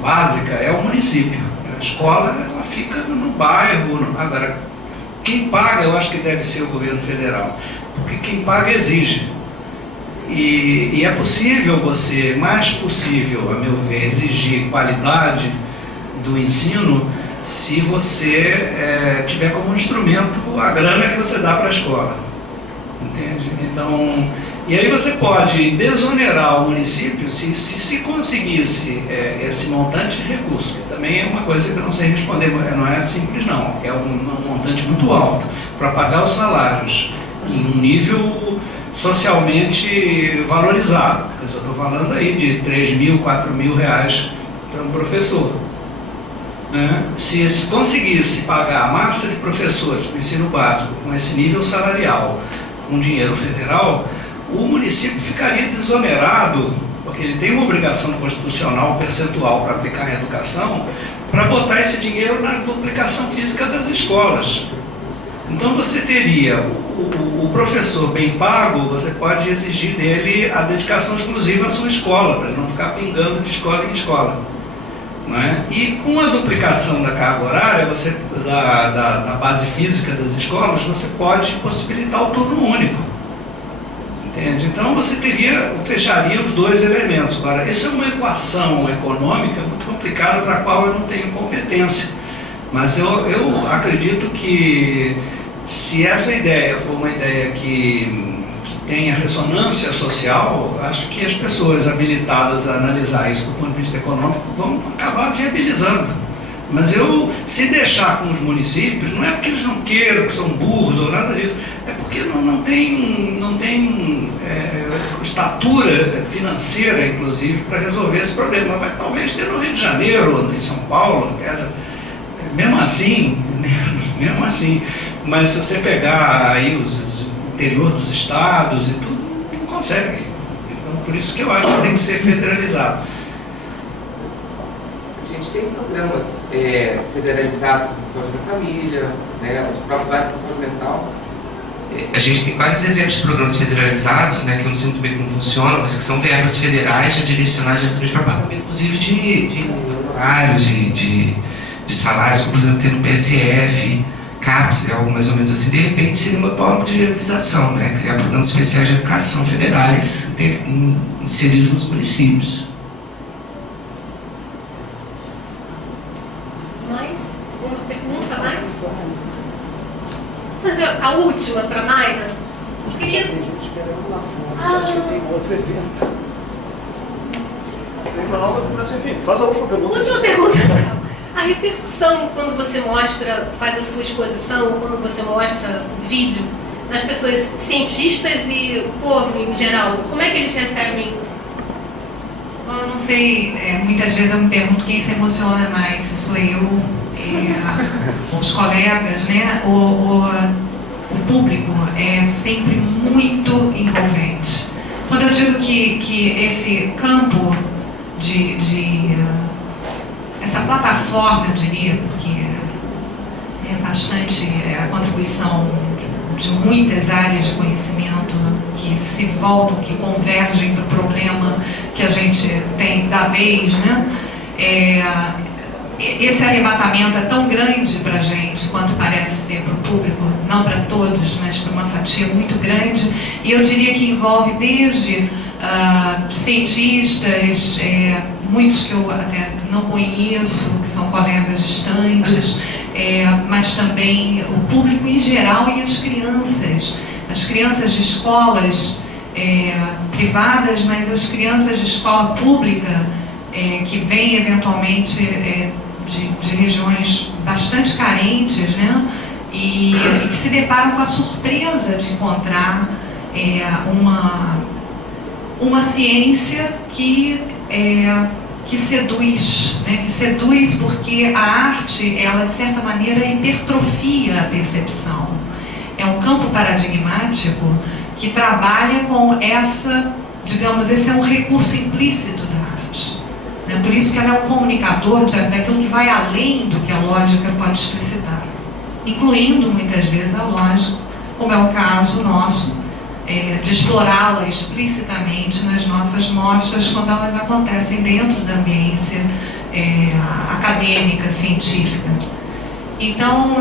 básica é o município. A escola ela fica no bairro. Agora, Quem paga, eu acho que deve ser o governo federal, porque quem paga exige. E é possível você, mais possível, a meu ver, exigir qualidade do ensino se você tiver como instrumento a grana que você dá para a escola. Entende? Então, e aí você pode desonerar o município se conseguisse esse montante de recursos, que também é uma coisa que eu não sei responder, não é simples não, é um montante muito alto para pagar os salários em um nível socialmente valorizado. Eu estou falando aí de 3 mil, 4 mil reais para um professor. Né? Se conseguisse pagar a massa de professores do ensino básico com esse nível salarial, com dinheiro federal, o município ficaria desonerado, porque ele tem uma obrigação constitucional percentual para aplicar em educação, para botar esse dinheiro na duplicação física das escolas. Então você teria o professor bem pago, você pode exigir dele a dedicação exclusiva à sua escola, para ele não ficar pingando de escola em escola. Não é? E com a duplicação da carga horária, da base física das escolas, você pode possibilitar o turno único. Entende? Então você fecharia os dois elementos. Agora, essa é uma equação econômica muito complicada para a qual eu não tenho competência. Mas eu acredito que se essa ideia for uma ideia que tenha ressonância social, acho que as pessoas habilitadas a analisar isso do ponto de vista econômico vão acabar viabilizando. Mas se deixar com os municípios, não é porque eles não queiram, que são burros ou nada disso, é porque não tem estatura financeira, inclusive, para resolver esse problema. Vai talvez ter no Rio de Janeiro, ou em São Paulo, mesmo assim, mas se você pegar aí o interior dos estados e tudo, não consegue. Então, por isso que eu acho que tem que ser federalizado. A gente tem programas federalizados de saúde da família, né, os próprios lares de saúde mental. A gente tem vários exemplos de programas federalizados, né, que eu não sei muito bem como funcionam, mas que são verbas federais já direcionadas diretamente para pagamento, inclusive de honorários, de salários, como por exemplo tem no PSF, CAPES, algo mais ou menos assim. De repente seria uma forma de realização, né, criar programas especiais de educação federais inseridos nos municípios. Fazer a última para a Mayra. Tem gente esperando lá fora, acho que tem outro evento. Tem uma nova começa, enfim, faz a última pergunta. Última pergunta. A repercussão quando você faz a sua exposição, ou quando você mostra vídeo das pessoas, cientistas e o povo em geral, como é que eles recebem? Eu não sei, muitas vezes eu me pergunto quem se emociona mais, se sou eu, os colegas, né? O público é sempre muito envolvente. Quando eu digo que esse campo essa plataforma, eu diria, porque é bastante a contribuição de muitas áreas de conhecimento que se voltam, que convergem para o problema que a gente tem da vez, né? Esse arrebatamento é tão grande para a gente quanto parece ser para o público, não para todos, mas para uma fatia muito grande, e eu diria que envolve desde cientistas, muitos que eu até não conheço, que são colegas distantes, mas também o público em geral e as crianças de escolas privadas, mas as crianças de escola pública que vêm eventualmente de regiões bastante carentes, né? E que se deparam com a surpresa de encontrar uma ciência que seduz, né? Que seduz porque a arte, ela de certa maneira hipertrofia a percepção. É um campo paradigmático que trabalha com digamos, esse é um recurso implícito da arte. Né? Por isso que ela é um comunicador daquilo que vai além do que a lógica pode explicitar, incluindo muitas vezes a lógica, como é o caso nosso, de explorá-la explicitamente nas nossas mostras quando elas acontecem dentro da ambiência acadêmica, científica. Então,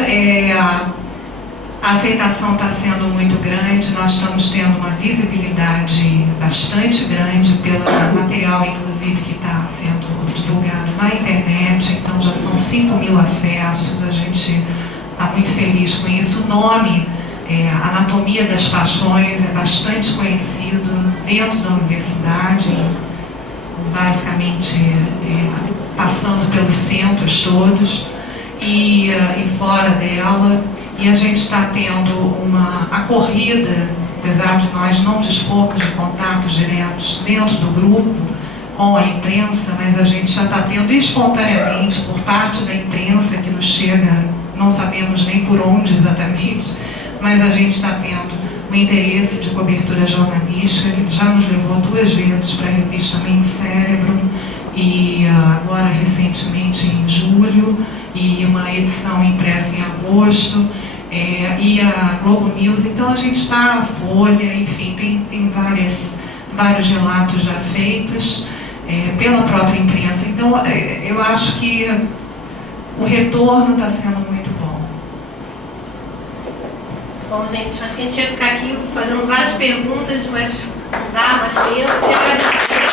A aceitação está sendo muito grande, nós estamos tendo uma visibilidade bastante grande pelo material, inclusive, que está sendo divulgado na internet, então já são 5.000 acessos, a gente está muito feliz com isso. O nome, Anatomia das Paixões, é bastante conhecido dentro da universidade, basicamente passando pelos centros todos e fora dela, e a gente está tendo uma acorrida, apesar de nós não dispormos de contatos diretos dentro do grupo com a imprensa, mas a gente já está tendo espontaneamente por parte da imprensa que nos chega, não sabemos nem por onde exatamente, mas a gente está tendo o interesse de cobertura jornalística, ele já nos levou 2 vezes para a revista Mente Cérebro, e agora recentemente em julho, e uma edição impressa em agosto, e a Globo News. Então a gente está, a Folha, enfim, tem vários relatos já feitos pela própria imprensa. Então eu acho que o retorno está sendo muito bom. Bom, gente, acho que a gente ia ficar aqui fazendo várias perguntas, mas não dá mais tempo. Te agradecer.